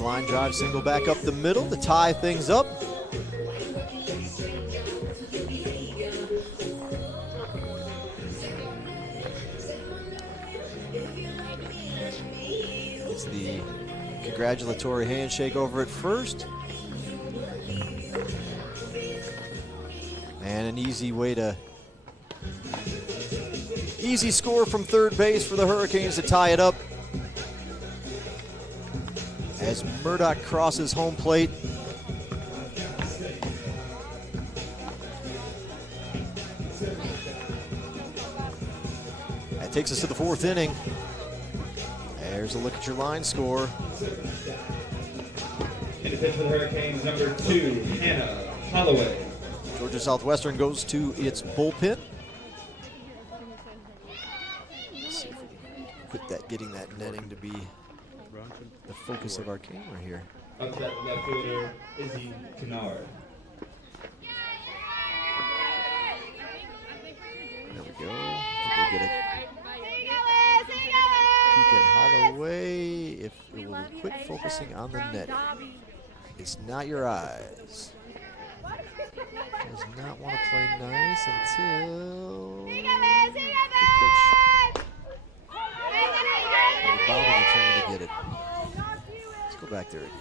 Line drive single back up the middle to tie things up. It's the congratulatory handshake over at first. And an easy score from third base for the Hurricanes to tie it up. As Murdoch crosses home plate. That takes us to the 4th inning. There's a look at your line score. In the pitch for the Hurricanes, number 2, Hannah Holloway. Georgia Southwestern goes to its bullpen. Let's see if we can quit that, getting that netting to be the focus of our camera here. Up to that left fielder, Izzy Kennard. There we go. We'll get a peek at Holloway. If it will quit focusing on the netting. It's not your eyes. Does not want to play nice until the pitch. And the ball is determined to get it. Let's go back there again.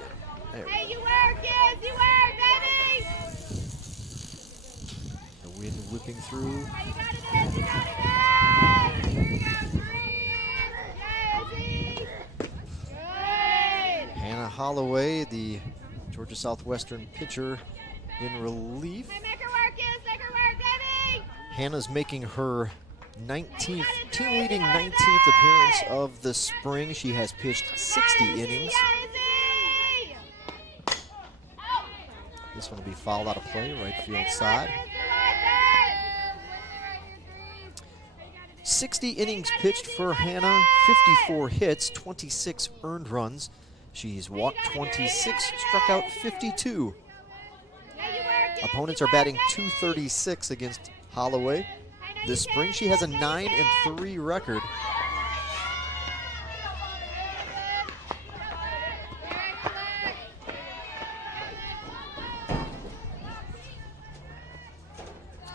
There we go. Hey, you work, kids, you work, baby! The wind whipping through. Hey, you got it, you got it, here you go, Good. Hannah Holloway, the Georgia Southwestern pitcher, in relief. Hey, make her work, kids, make her work, baby! Hannah's making her 19th, team-leading 19th appearance of the spring. She has pitched 60 innings. This one will be fouled out of play, right field side. 60 innings pitched for Hannah, 54 hits, 26 earned runs. She's walked 26, struck out 52. Opponents are batting .236 against Holloway. This spring, she has a 9-3 record.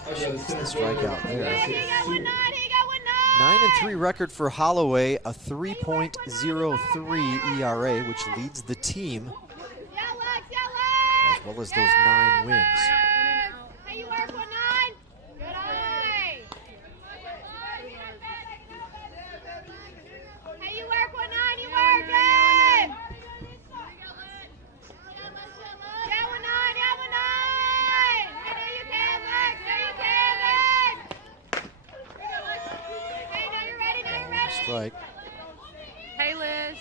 Okay, It's the strikeout there. 9-3 record for Holloway, a 3.03 ERA, which leads the team, as well as those 9 wins. Hey, you work 1-9. Good eye. Hey, you work 1-9. You work it. Yeah, 1-9. Yeah, 1-9. Hey, there you can, Lex. There you can, Lex. Hey, now you're ready. Now you're ready. Strike. Hey, Liz.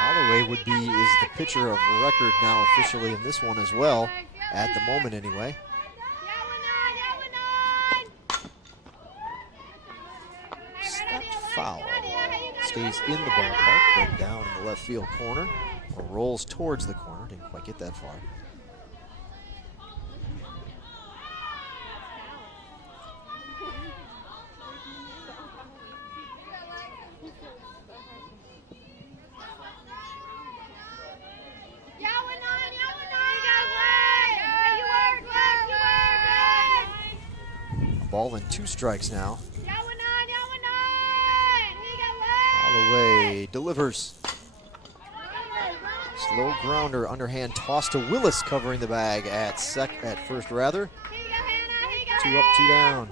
Holloway is the pitcher of record now officially in this one as well, at the moment anyway. Step foul. Stays in the ballpark, but down in the left field corner, or rolls towards the corner. Didn't quite get that far. Ball and 2 strikes now. Holloway delivers. Slow grounder, underhand toss to Willis, covering the bag at first rather. 2 up, 2 down.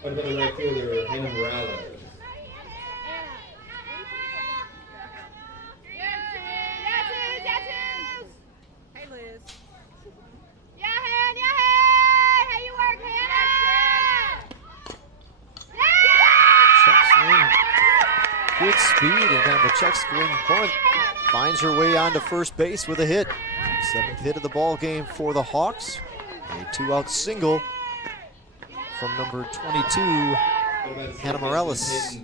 What about the right fielder, Hannah Morales? Hey, Liz. Check swing. Good speed and kind of a check swing bunt. Finds her way onto first base with a hit. 7th hit of the ball game for the Hawks. A 2-out single from number 22, Hannah Morales.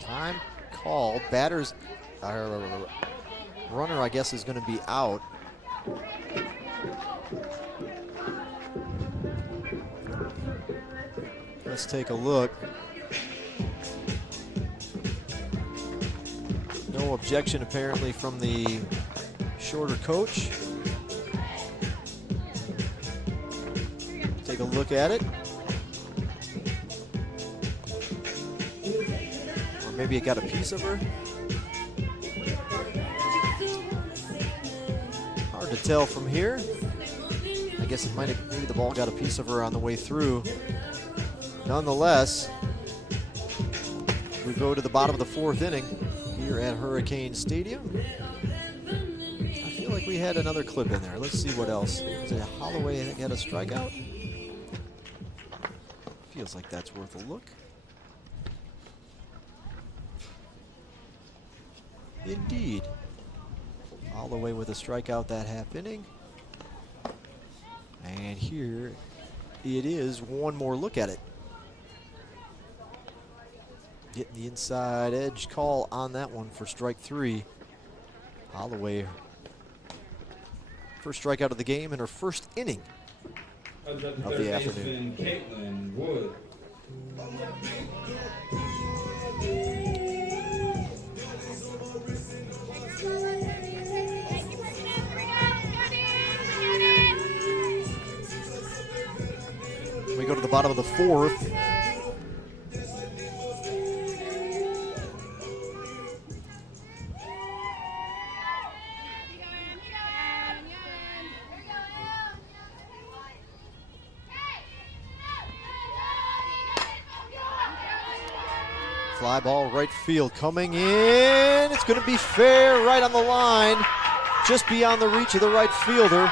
Time called. Batters, runner, I guess, is going to be out. Let's take a look. No objection apparently from the shorter coach. Take a look at it. Or maybe it got a piece of her. Hard to tell from here. I guess it might have, maybe the ball got a piece of her on the way through. Nonetheless, we go to the bottom of the 4th inning here at Hurricane Stadium. I feel like we had another clip in there. Let's see what else. Was it Holloway that had a strikeout? Feels like that's worth a look. Indeed. Holloway with a strikeout that half inning. And here it is. One more look at it. Getting the inside edge call on that one for strike 3. Holloway, first strikeout of the game in her first inning of the afternoon. Caitlin Wood. We go to the bottom of the 4th. Fly ball right field coming in. It's going to be fair, right on the line, just beyond the reach of the right fielder.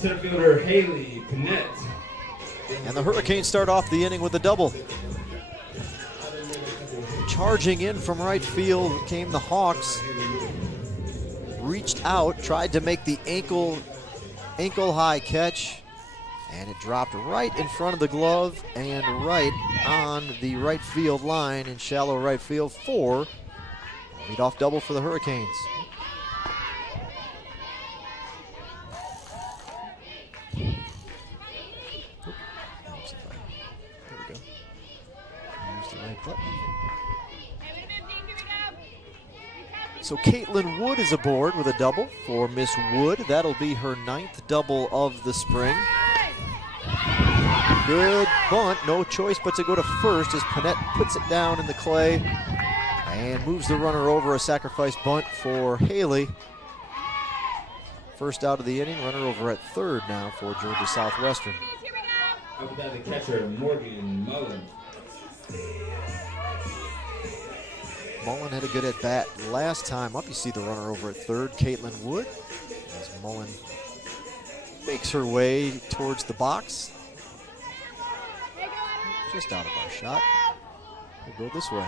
center fielder Haley Panett. And the Hurricanes start off the inning with a double. Charging in from right field came the Hawks. Reached out, tried to make the ankle high catch, and it dropped right in front of the glove and right on the right field line in shallow right field for a leadoff double for the Hurricanes. There we go. Use the right button. So Caitlin Wood is aboard with a double for Miss Wood. That'll be her 9th double of the spring. Good bunt, no choice but to go to first as Panett puts it down in the clay and moves the runner over. A sacrifice bunt for Haley. First out of the inning, runner over at third now for Georgia Southwestern. Up by the catcher, Morgan Mullen. Mullen had a good at bat last time up. You see the runner over at third, Caitlin Wood, as Mullen makes her way towards the box. Just out of our shot. We'll go this way.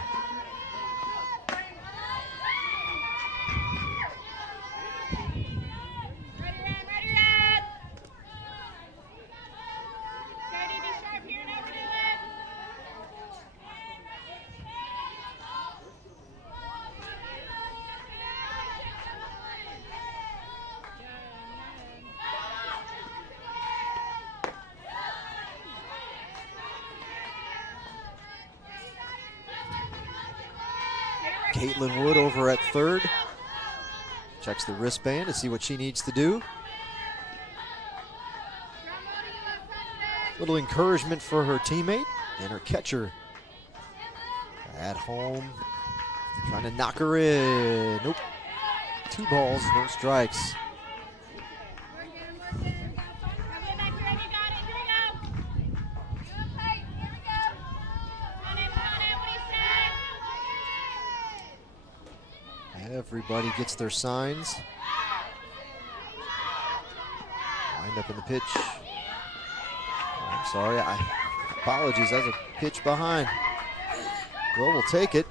Caitlin Wood over at third. Checks the wristband to see what she needs to do. Little encouragement for her teammate and her catcher at home. Trying to knock her in. Nope. 2 balls, no strikes. Everybody gets their signs. Wind up in the pitch. Oh, I'm sorry, apologies, that's a pitch behind. Well, we'll take it.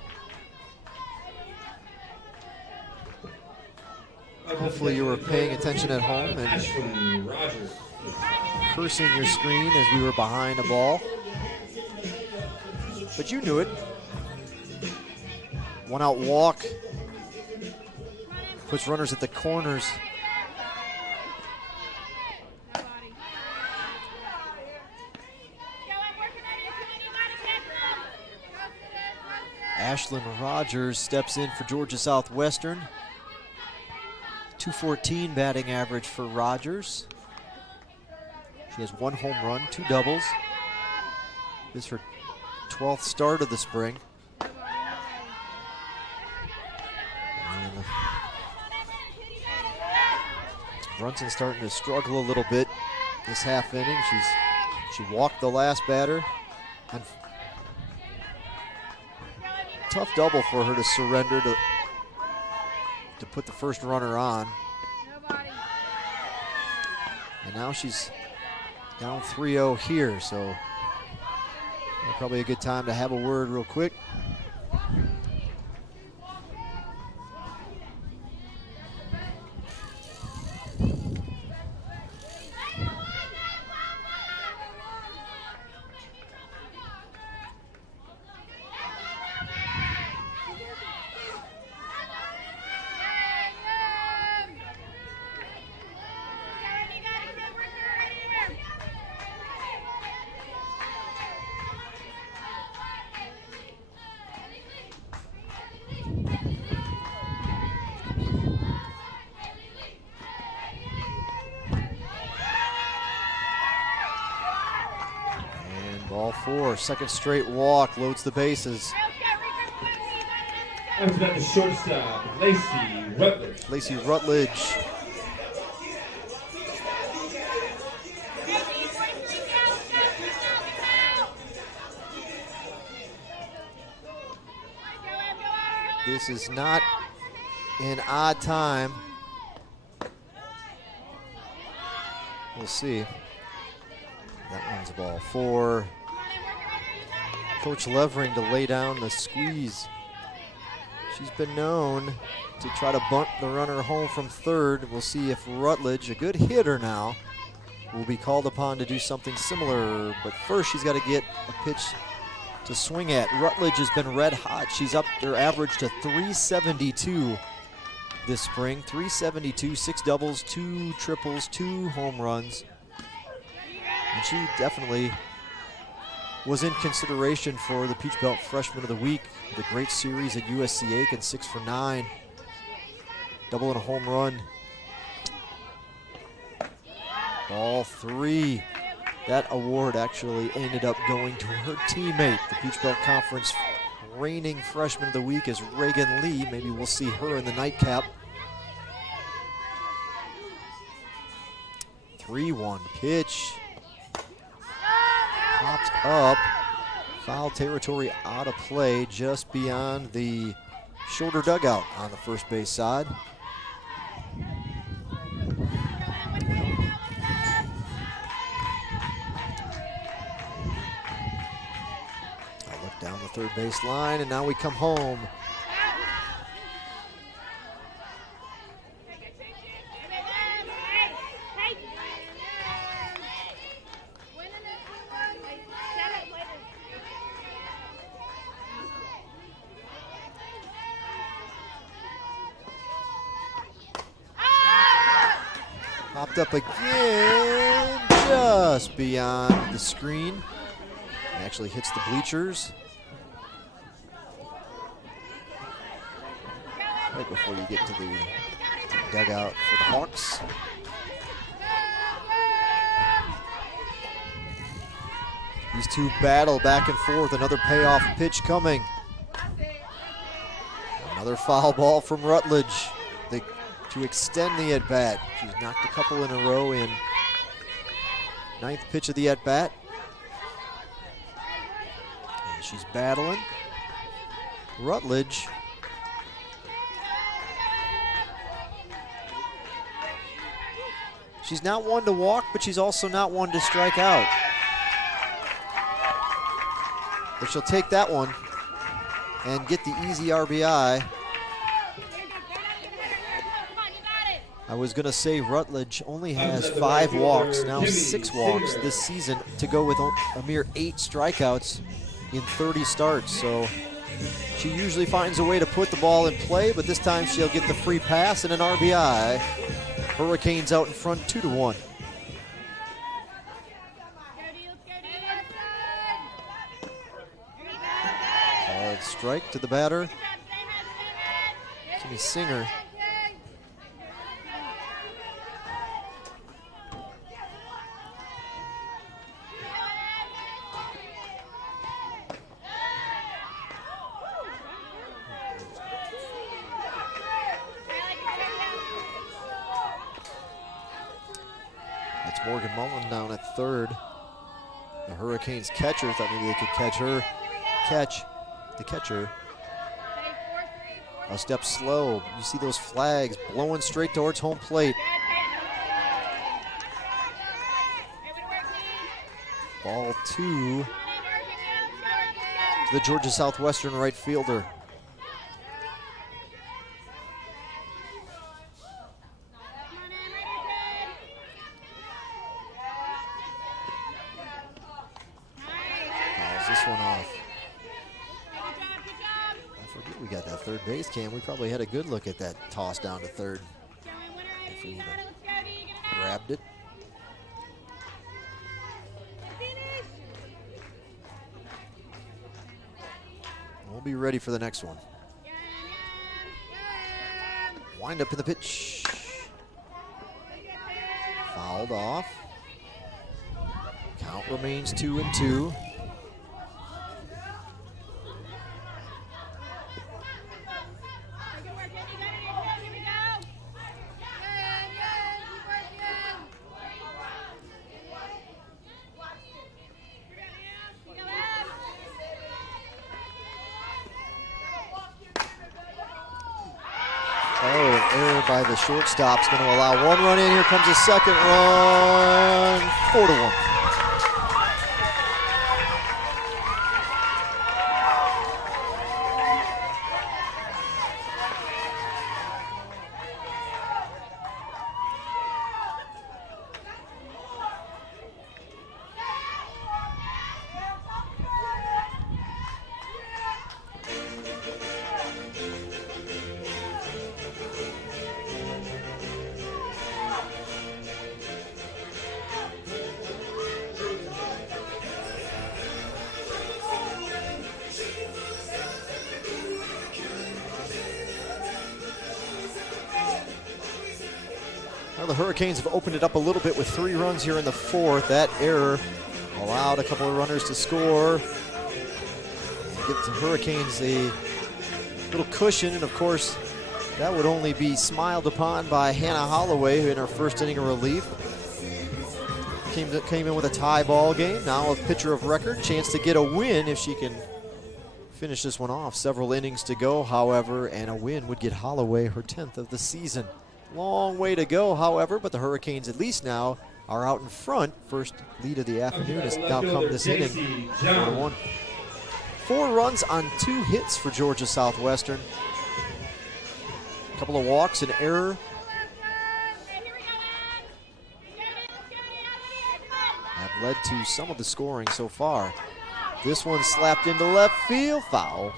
Hopefully you were paying attention at home and cursing your screen as we were behind a ball. But you knew it. 1 out walk. Puts runners at the corners. Ashlyn Rogers steps in for Georgia Southwestern. .214 batting average for Rogers. She has 1 home run, 2 doubles. This is her 12th start of the spring. And Brunson's starting to struggle a little bit this half inning. She walked the last batter. And tough double for her to surrender to put the first runner on. And now she's down 3-0 here, so probably a good time to have a word real quick. Ball 4, second straight walk, loads the bases. Up to the shortstop, Lacey Rutledge. Lacey Rutledge. This is not an odd time. We'll see. That one's a ball for Coach Levering to lay down the squeeze. She's been known to try to bunt the runner home from third. We'll see if Rutledge, a good hitter now, will be called upon to do something similar. But first, she's got to get a pitch to swing at. Rutledge has been red hot. She's up their average to 372 this spring. 372, 6 doubles, 2 triples, 2 home runs. And she definitely was in consideration for the Peach Belt Freshman of the Week. The great series at USC Aiken, 6 for 9. Double and a home run. Ball 3. That award actually ended up going to her teammate. The Peach Belt Conference reigning Freshman of the Week is Reagan Lee. Maybe we'll see her in the nightcap. 3-1 pitch. Popped up. Foul territory out of play just beyond the shoulder dugout on the first base side. I look down the third base line, and now we come home. Popped up again, just beyond the screen. Actually hits the bleachers. Right before you get to the dugout for the Hawks. These two battle back and forth. Another payoff pitch coming. Another foul ball from Rutledge to extend the at-bat. She's knocked a couple in a row in 9th pitch of the at-bat. And she's battling. Rutledge. She's not one to walk, but she's also not one to strike out. But she'll take that one and get the easy RBI. I was going to say Rutledge only has 5 walks, now 6 walks this season to go with a mere 8 strikeouts in 30 starts. So she usually finds a way to put the ball in play, but this time she'll get the free pass and an RBI. Hurricanes out in front 2-1. Called strike to the batter, Kimmy Singer. Morgan Mullen down at third. The Hurricanes catcher thought maybe they could catch the catcher. A step slow. You see those flags blowing straight towards home plate. Ball 2 to the Georgia Southwestern right fielder. Third base cam. We probably had a good look at that toss down to third if we even grabbed it. We'll be ready for the next one. Wind up in the pitch. Fouled off. Count remains 2-2. here by the shortstop is going to allow one run in. Here comes a second run. 4-1. Well, the Hurricanes have opened it up a little bit with 3 runs here in the 4th. That error allowed a couple of runners to score. Give the Hurricanes a little cushion, and of course, that would only be smiled upon by Hannah Holloway in her first inning of relief. Came in with a tie ball game. Now a pitcher of record, chance to get a win if she can finish this one off. Several innings to go, however, and a win would get Holloway her 10th of the season. Long way to go, however, but the Hurricanes at least now are out in front. First lead of the afternoon has now come this inning. 4-1. 4 runs on 2 hits for Georgia Southwestern. A couple of walks, an error. Have led to some of the scoring so far. This one slapped into left field, foul.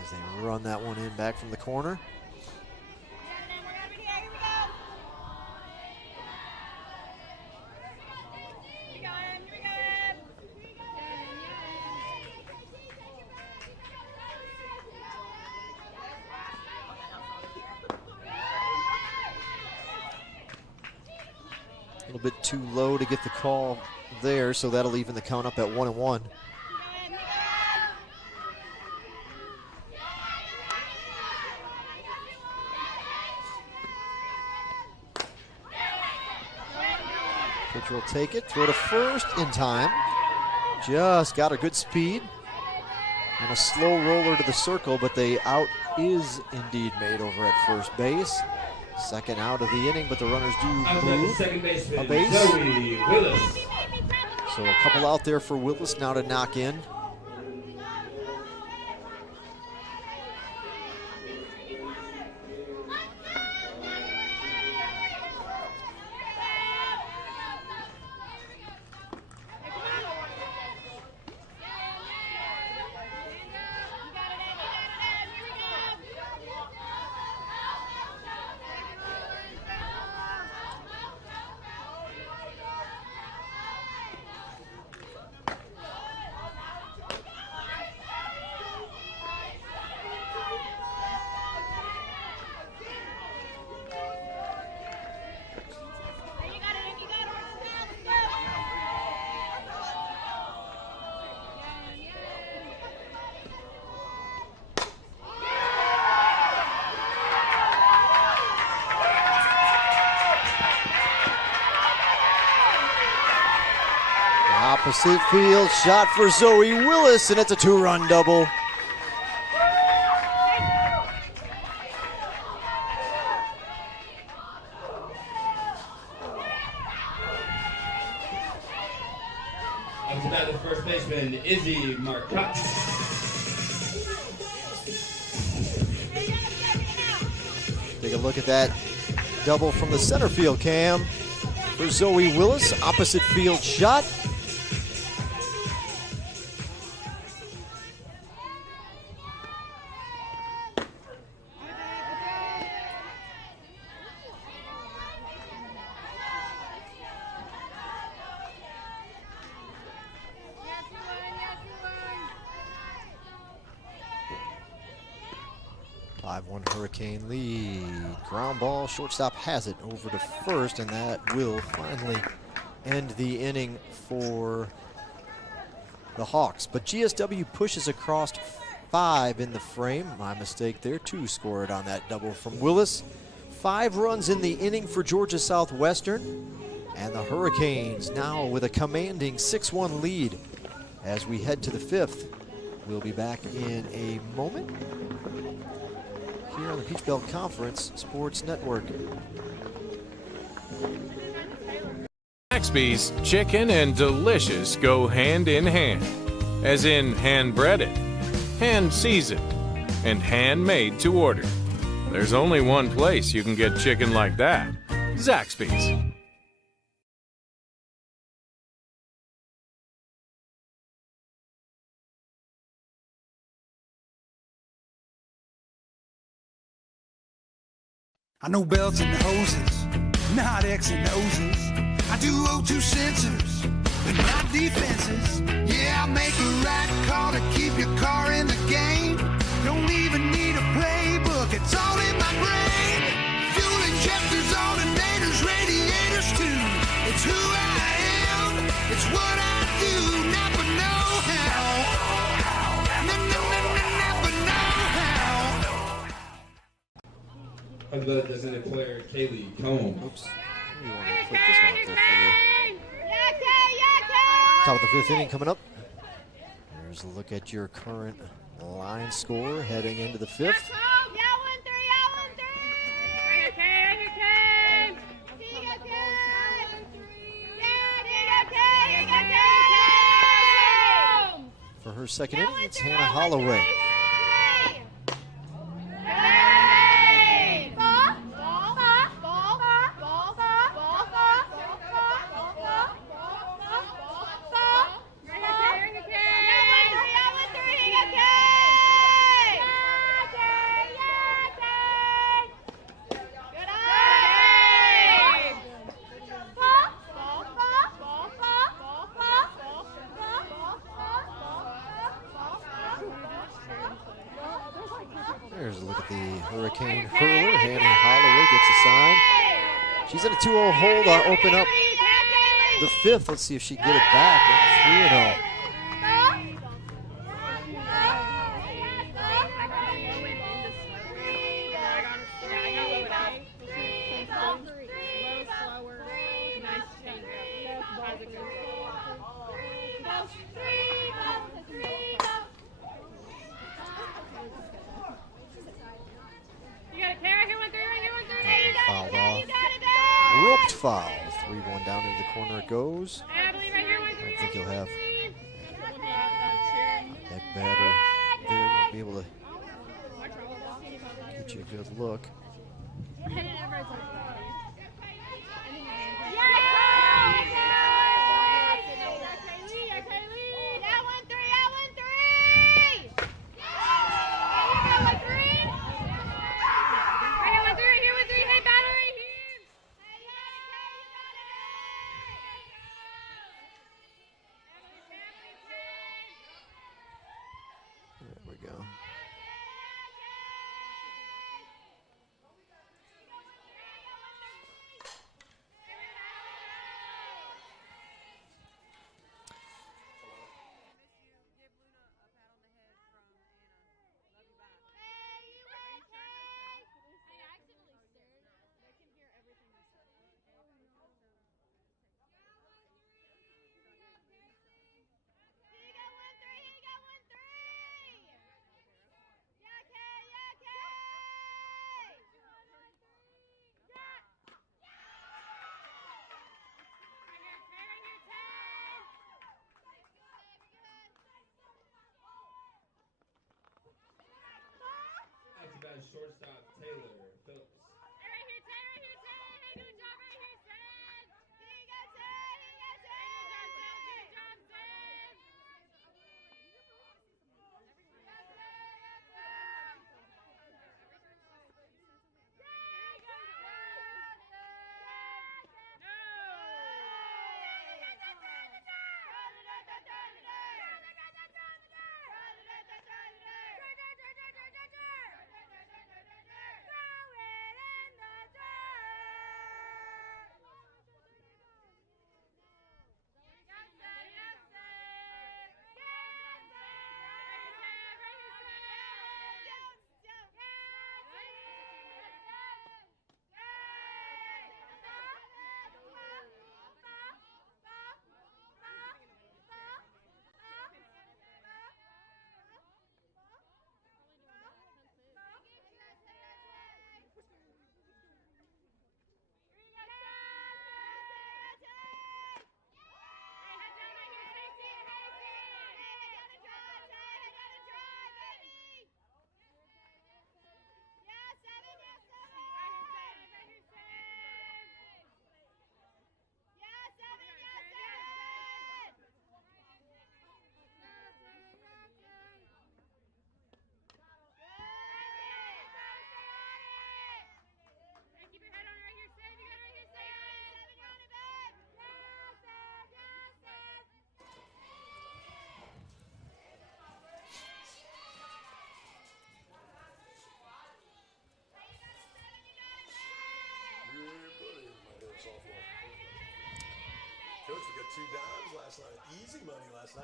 As they run that one in back from the corner. A little bit too low to get the call there, so that'll even the count up at 1-1. Pitcher will take it, throw to first in time. Just got a good speed. And a slow roller to the circle, but the out is indeed made over at first base. Second out of the inning, but the runners do move second baseman, a base. Zoe Willis. So a couple out there for Willis now to knock in. Opposite field shot for Zoe Willis, and it's a 2-run double. Up to bat the first baseman, Izzy Marcotte. Take a look at that double from the center field cam for Zoe Willis. Opposite field shot. Hurricane lead. Ground ball, shortstop has it over to first, and that will finally end the inning for the Hawks. But GSW pushes across 5 in the frame. My mistake there. 2 scored on that double from Willis. 5 runs in the inning for Georgia Southwestern. And the Hurricanes now with a commanding 6-1 lead as we head to the 5th. We'll be back in a moment here on the Peach Belt Conference Sports Network. Zaxby's chicken and delicious go hand in hand, as in hand-breaded, hand-seasoned, and handmade to order. There's only one place you can get chicken like that: Zaxby's. I know belts and hoses, not X and O's. I do O2 sensors, but not defenses. Yeah, I make the right call to keep your car in the game. Don't even need a playbook, it's all in my brain. Fuel injectors, alternators, radiators too. It's who I am, it's what I do. Never know how. Never know how. How about designated player Kaylee Combs? Oops. You want to click this one up there for you. Top of the 5th inning coming up. Here's a look at your current line score heading into the 5th. For her second inning, it's Hannah Holloway. There's a look at the Hurricane hurler. Hannah Holloway gets a sign. She's in a 2-0 hold. I'll open up the 5th. Let's see if she can get it back. 3-0. Fouled off. Roped foul. 3-1 down into the corner it goes. I don't think you'll have that batter there. Won't be able to get you a good look. There we go. Shortstop Taylor Phillips.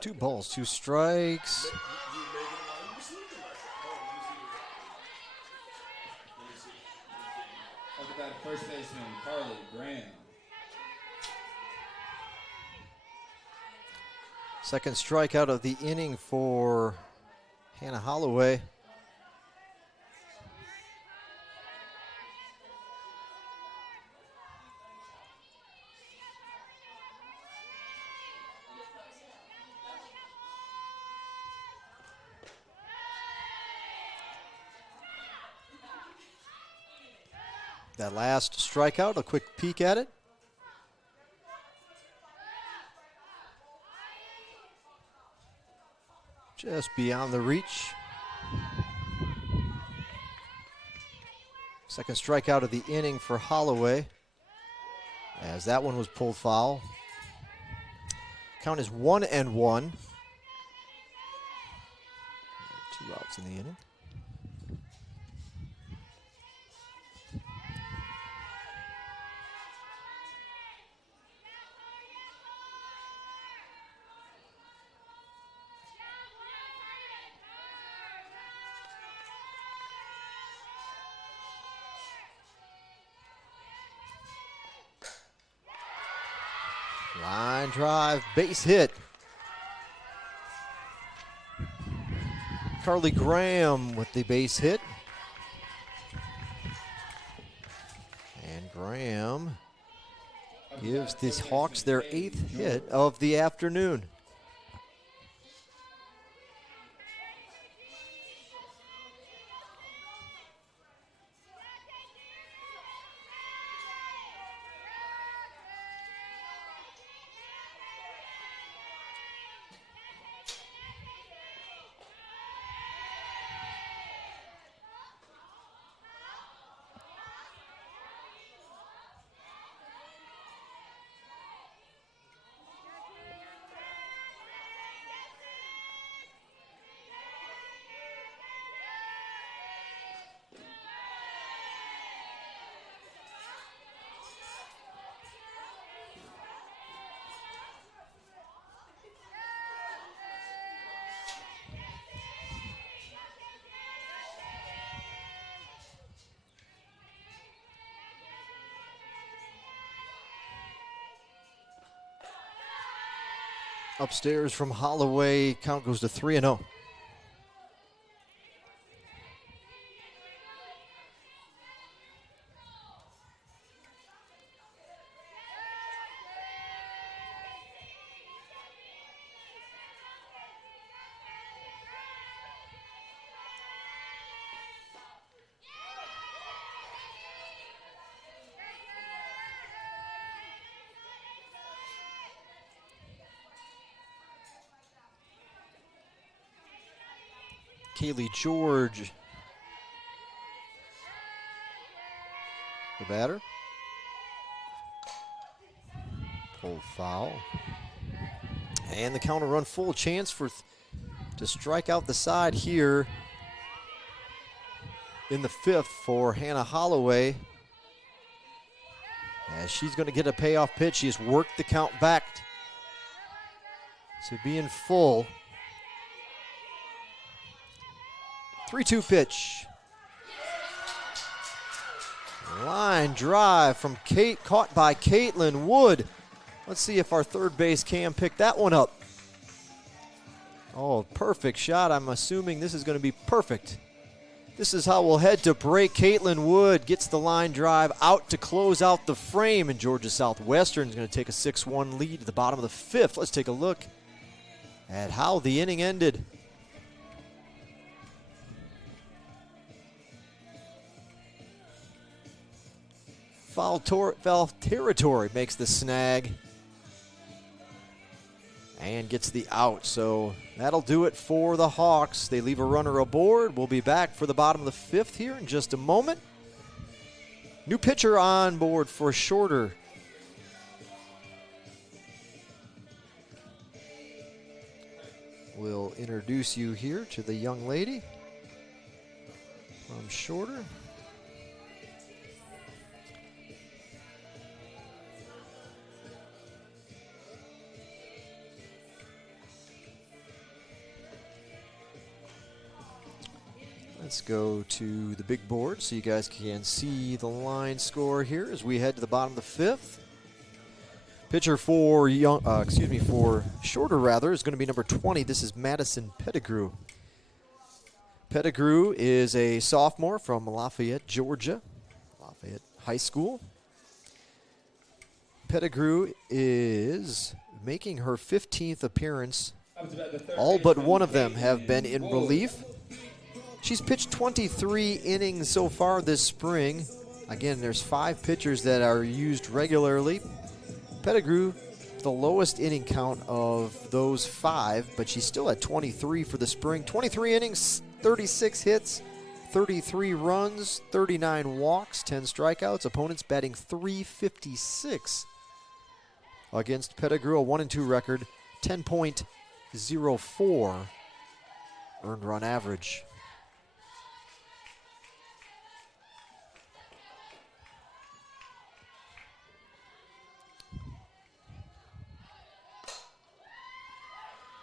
2 balls, 2 strikes. Look at that first baseman, Carly Graham. Second strikeout of the inning for Hannah Holloway. That last strikeout, a quick peek at it. Just beyond the reach. Second strikeout of the inning for Holloway, as that one was pulled foul. Count is 1-1. 2 outs in the inning. Line drive, base hit. Carly Graham with the base hit. And Graham gives the Hawks their 8th hit of the afternoon. Upstairs from Holloway, count goes to 3-0. Kaylee George, the batter. Pulled foul. And the counter run full, chance to strike out the side here in the 5th for Hannah Holloway. As she's going to get a payoff pitch. She has worked the count back to being full. 3-2 pitch. Line drive from Kate, caught by Caitlin Wood. Let's see if our third base Cam picked that one up. Oh, perfect shot. I'm assuming this is going to be perfect. This is how we'll head to break. Caitlin Wood gets the line drive out to close out the frame, and Georgia Southwestern is going to take a 6-1 lead at the bottom of the 5th. Let's take a look at how the inning ended. Foul territory makes the snag and gets the out. So that'll do it for the Hawks. They leave a runner aboard. We'll be back for the bottom of the 5th here in just a moment. New pitcher on board for Shorter. We'll introduce you here to the young lady from Shorter. Let's go to the big board so you guys can see the line score here as we head to the bottom of the fifth. Pitcher for for shorter rather is going to be number 20. This is Madison Pettigrew. Pettigrew is a sophomore from Lafayette, Georgia, Lafayette High School. Pettigrew is making her 15th appearance. All but one of them have been in relief. She's pitched 23 innings so far this spring. Again, there's 5 pitchers that are used regularly. Pettigrew, the lowest inning count of those 5, but she's still at 23 for the spring. 23 innings, 36 hits, 33 runs, 39 walks, 10 strikeouts. Opponents batting .356 against Pettigrew, a 1-2 record, 10.04 earned run average.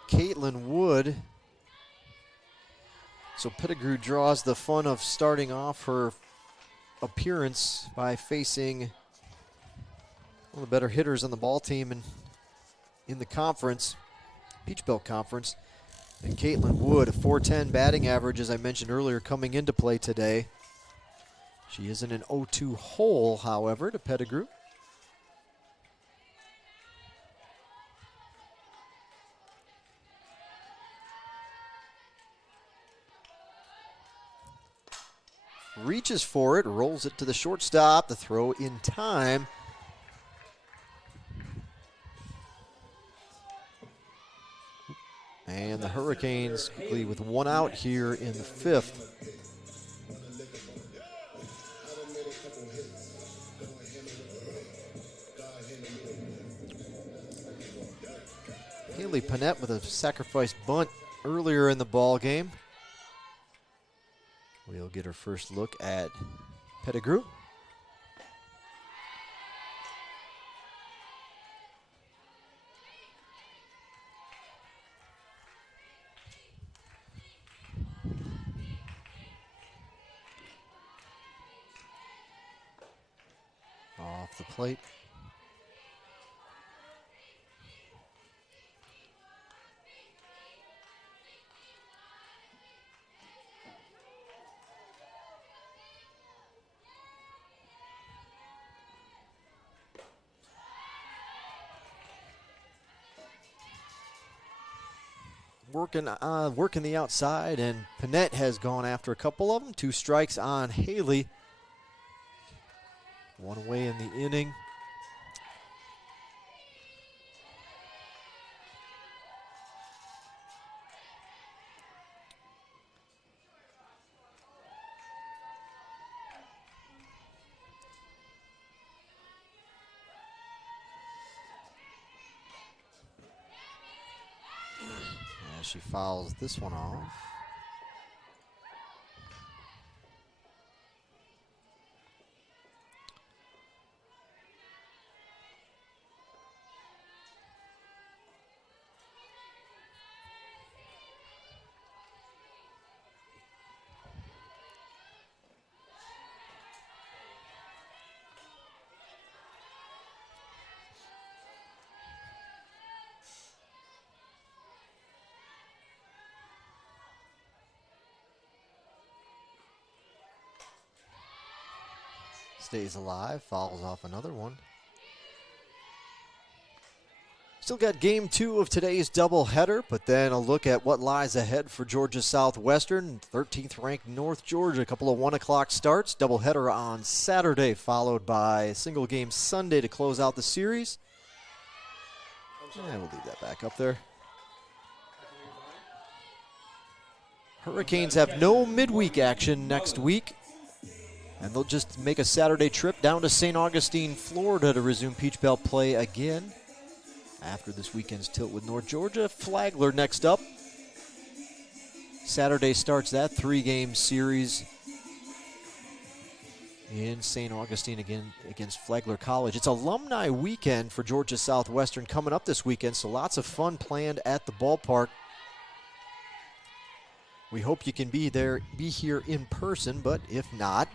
Caitlin Wood. So Pettigrew draws the fun of starting off her appearance by facing one of the better hitters on the ball team and in the conference, Peach Belt Conference. And Caitlin Wood, a .410 batting average, as I mentioned earlier, coming into play today. She is in an 0-2 hole, however, to Pettigrew. Reaches for it, rolls it to the shortstop. The throw in time. And the Hurricanes quickly with 1 out here in the 5th. Haley Panett with a sacrifice bunt earlier in the ball game. We'll get our first look at Pettigrew. Off the plate. Working the outside, and Panett has gone after a couple of them. 2 strikes on Haley. 1 away in the inning. She fouls this one off. Stays alive, fouls off another one. Still got game 2 of today's doubleheader, but then a look at what lies ahead for Georgia Southwestern, 13th ranked North Georgia. A couple of 1 o'clock starts, doubleheader on Saturday, followed by a single game Sunday to close out the series. And we'll leave that back up there. Hurricanes have no midweek action next week. And they'll just make a Saturday trip down to St. Augustine, Florida to resume Peach Belt play again. After this weekend's tilt with North Georgia, Flagler next up. Saturday starts that 3-game series in St. Augustine again against Flagler College. It's alumni weekend for Georgia Southwestern coming up this weekend, so lots of fun planned at the ballpark. We hope you can be here in person, but if not,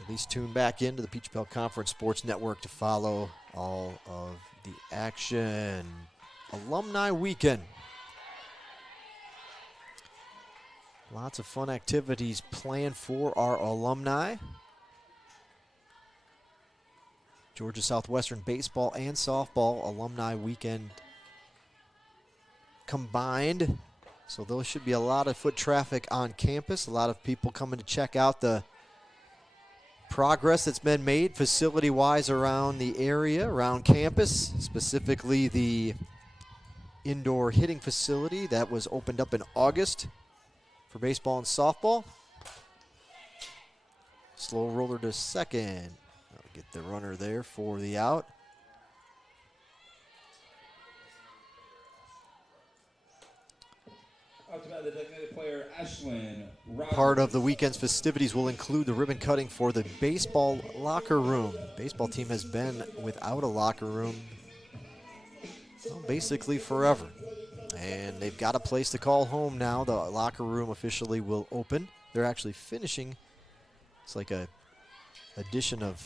at least tune back into the Peach Belt Conference Sports Network to follow all of the action. Alumni Weekend. Lots of fun activities planned for our alumni. Georgia Southwestern baseball and softball Alumni Weekend combined. So there should be a lot of foot traffic on campus. A lot of people coming to check out the progress that's been made facility-wise around the area, around campus, specifically the indoor hitting facility that was opened up in August for baseball and softball. Slow roller to second. I'll get the runner there for the out. The designated player, Ashlyn Rogers. Part of the weekend's festivities will include the ribbon cutting for the baseball locker room. Baseball team has been without a locker room basically forever. And they've got a place to call home now. The locker room officially will open. They're actually finishing. It's like a edition of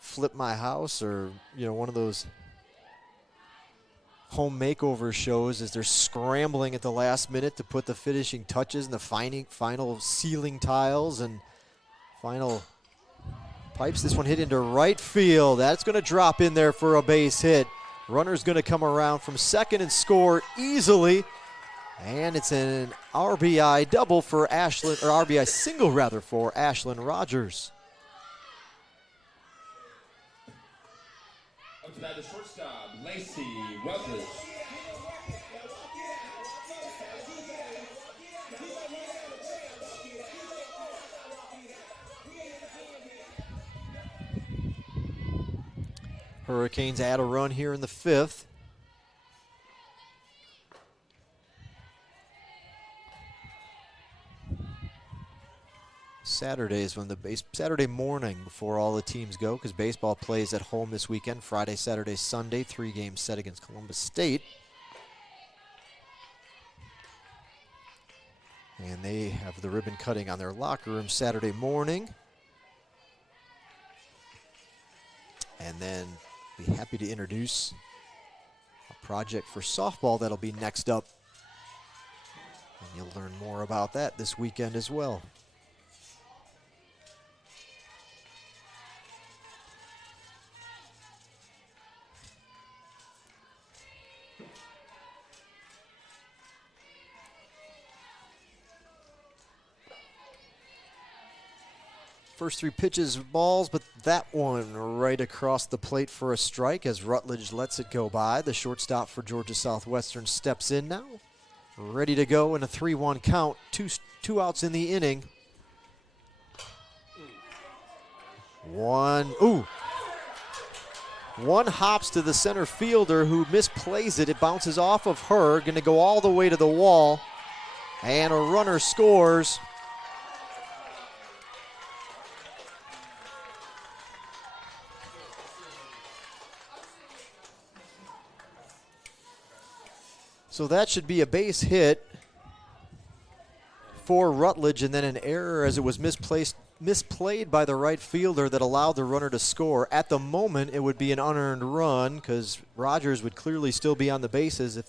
Flip My House, or one of those home makeover shows as they're scrambling at the last minute to put the finishing touches and the final ceiling tiles and final pipes. This one hit into right field. That's going to drop in there for a base hit. Runner's going to come around from second and score easily. And it's an RBI double for Ashlyn, or RBI single rather, for Ashlyn Rogers. Up to bat, the shortstop, Lacey Rutledge. Hurricanes add a run here in the fifth. Saturday is when Saturday morning before all the teams go, because baseball plays at home this weekend. Friday, Saturday, Sunday, 3-game set against Columbus State. And they have the ribbon cutting on their locker room Saturday morning. And then be happy to introduce a project for softball that'll be next up. And you'll learn more about that this weekend as well. First three pitches are balls, but that one right across the plate for a strike as Rutledge lets it go by. The shortstop for Georgia Southwestern steps in now. Ready to go in a 3-1 count. Two outs in the inning. One hops to the center fielder who misplays it. It bounces off of her, going to go all the way to the wall. And a runner scores. So that should be a base hit for Rutledge, and then an error as it was misplayed by the right fielder that allowed the runner to score. At the moment, it would be an unearned run because Rogers would clearly still be on the bases if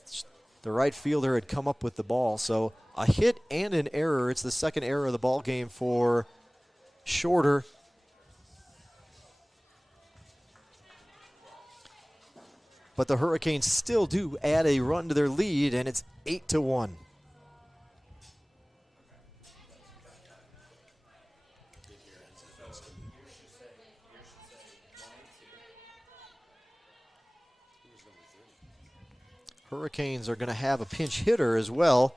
the right fielder had come up with the ball. So a hit and an error. It's the second error of the ball game for Shorter. But the Hurricanes still do add a run to their lead, and it's 8-1. Hurricanes are going to have a pinch hitter as well.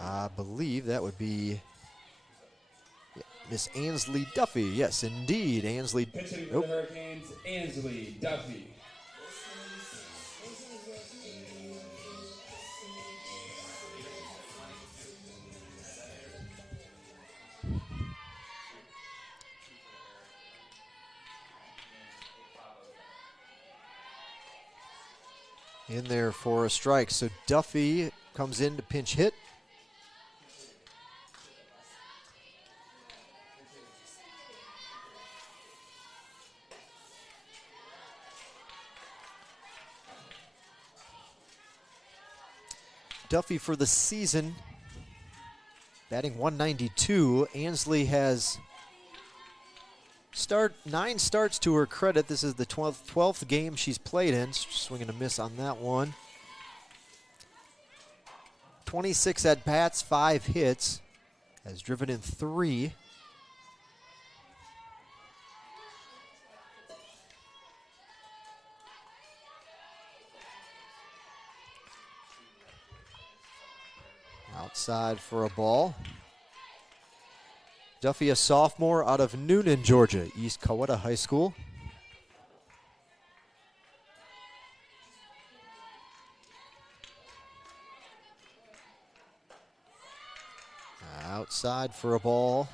I believe that would be Miss Ansley Duffy. Yes, indeed, Ansley. Pitching for the Hurricanes, Ansley Duffy. in there for a strike. So Duffy comes in to pinch hit. Duffy for the season, batting 192. Ansley has 9 starts to her credit. This is the 12th game she's played in. Swinging a miss on that one. 26 at-bats, 5 hits. Has driven in 3. Outside for a ball. Duffy, a sophomore out of Noonan, Georgia, East Coweta High School. Outside for a ball.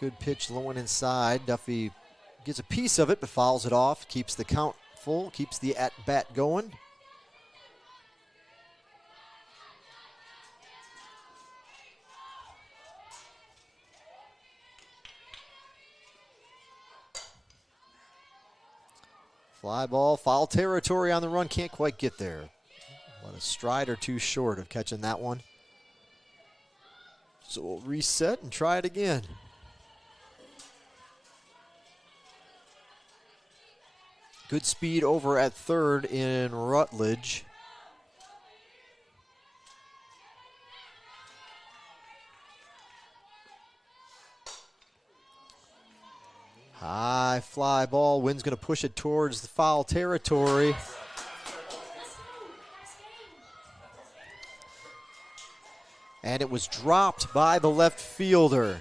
Good pitch low and inside. Duffy gets a piece of it but fouls it off. Keeps the count full, keeps the at-bat going. Fly ball, foul territory on the run, can't quite get there. But a stride or two short of catching that one. So we'll reset and try it again. Good speed over at third in Rutledge. High fly ball. Wynn's going to push it towards the foul territory. And it was dropped by the left fielder.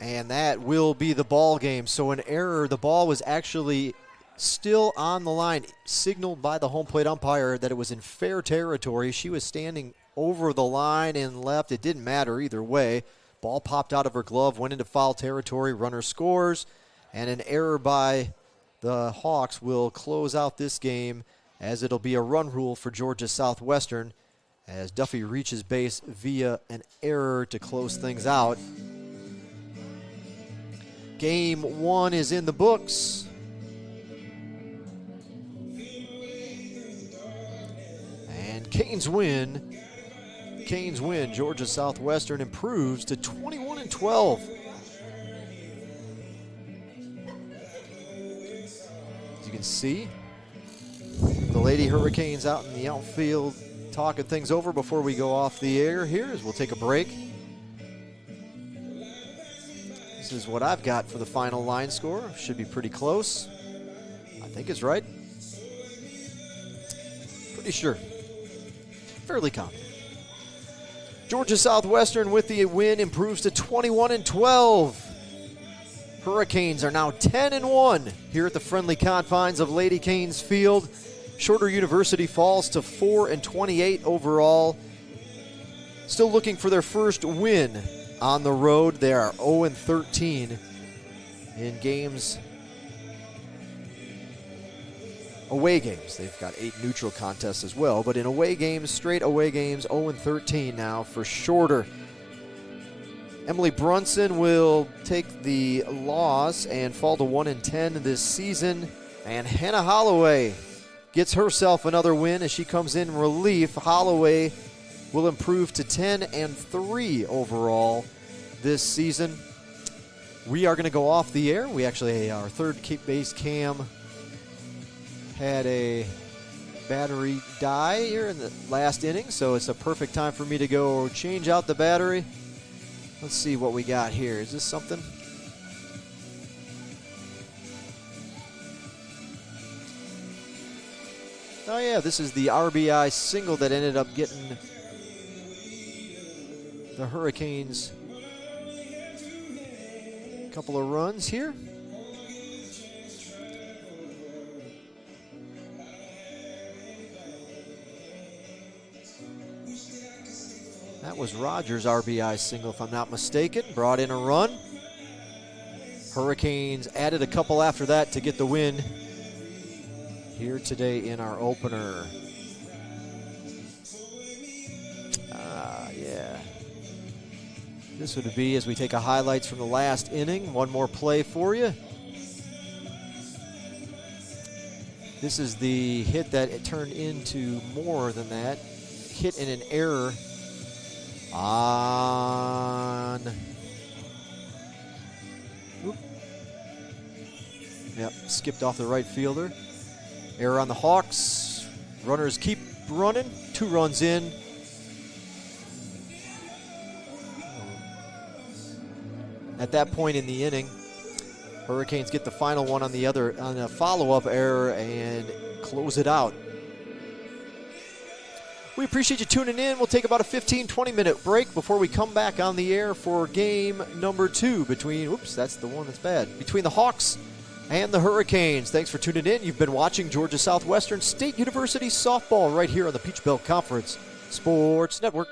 And that will be the ball game. So an error. The ball was actually still on the line, signaled by the home plate umpire that it was in fair territory. She was standing over the line and left. It didn't matter either way. Ball popped out of her glove, went into foul territory. Runner scores, and an error by the Hawks will close out this game, as it'll be a run rule for Georgia Southwestern as Duffy reaches base via an error to close things out. Game 1 is in the books. Canes win. Georgia Southwestern improves to 21-12. As you can see, the Lady Hurricanes out in the outfield talking things over before we go off the air here, as we'll take a break. This is what I've got for the final line score. Should be pretty close. I think it's right. Pretty sure. Fairly confident. Georgia Southwestern with the win improves to 21-12. Hurricanes are now 10-1 here at the friendly confines of Lady Canes Field. Shorter University falls to 4-28 overall. Still looking for their first win on the road. They are 0-13 in games. Away games. They've got 8 neutral contests as well, but in away games, straight away games, 0-13 now for Shorter. Emily Brunson will take the loss and fall to 1-10 this season, and Hannah Holloway gets herself another win as she comes in relief. Holloway will improve to 10-3 overall this season. We are going to go off the air. We actually, our third base cam had a battery die here in the last inning, so it's a perfect time for me to go change out the battery. Let's see what we got here. Is this something? Oh yeah, this is the RBI single that ended up getting the Hurricanes a couple of runs here. That was Rogers' RBI single, if I'm not mistaken. Brought in a run. Hurricanes added a couple after that to get the win here today in our opener. Yeah. This would be as we take a highlights from the last inning. One more play for you. This is the hit that it turned into more than that. Hit in an error on... Oop. Yep, skipped off the right fielder. Error on the Hawks. Runners keep running. 2 runs in. At that point in the inning, Hurricanes get the final one on a follow-up error and close it out. We appreciate you tuning in. We'll take about a 15-20 minute break before we come back on the air for game number 2 between, oops, that's the one that's bad, between the Hawks and the Hurricanes. Thanks for tuning in. You've been watching Georgia Southwestern State University softball right here on the Peach Belt Conference Sports Network.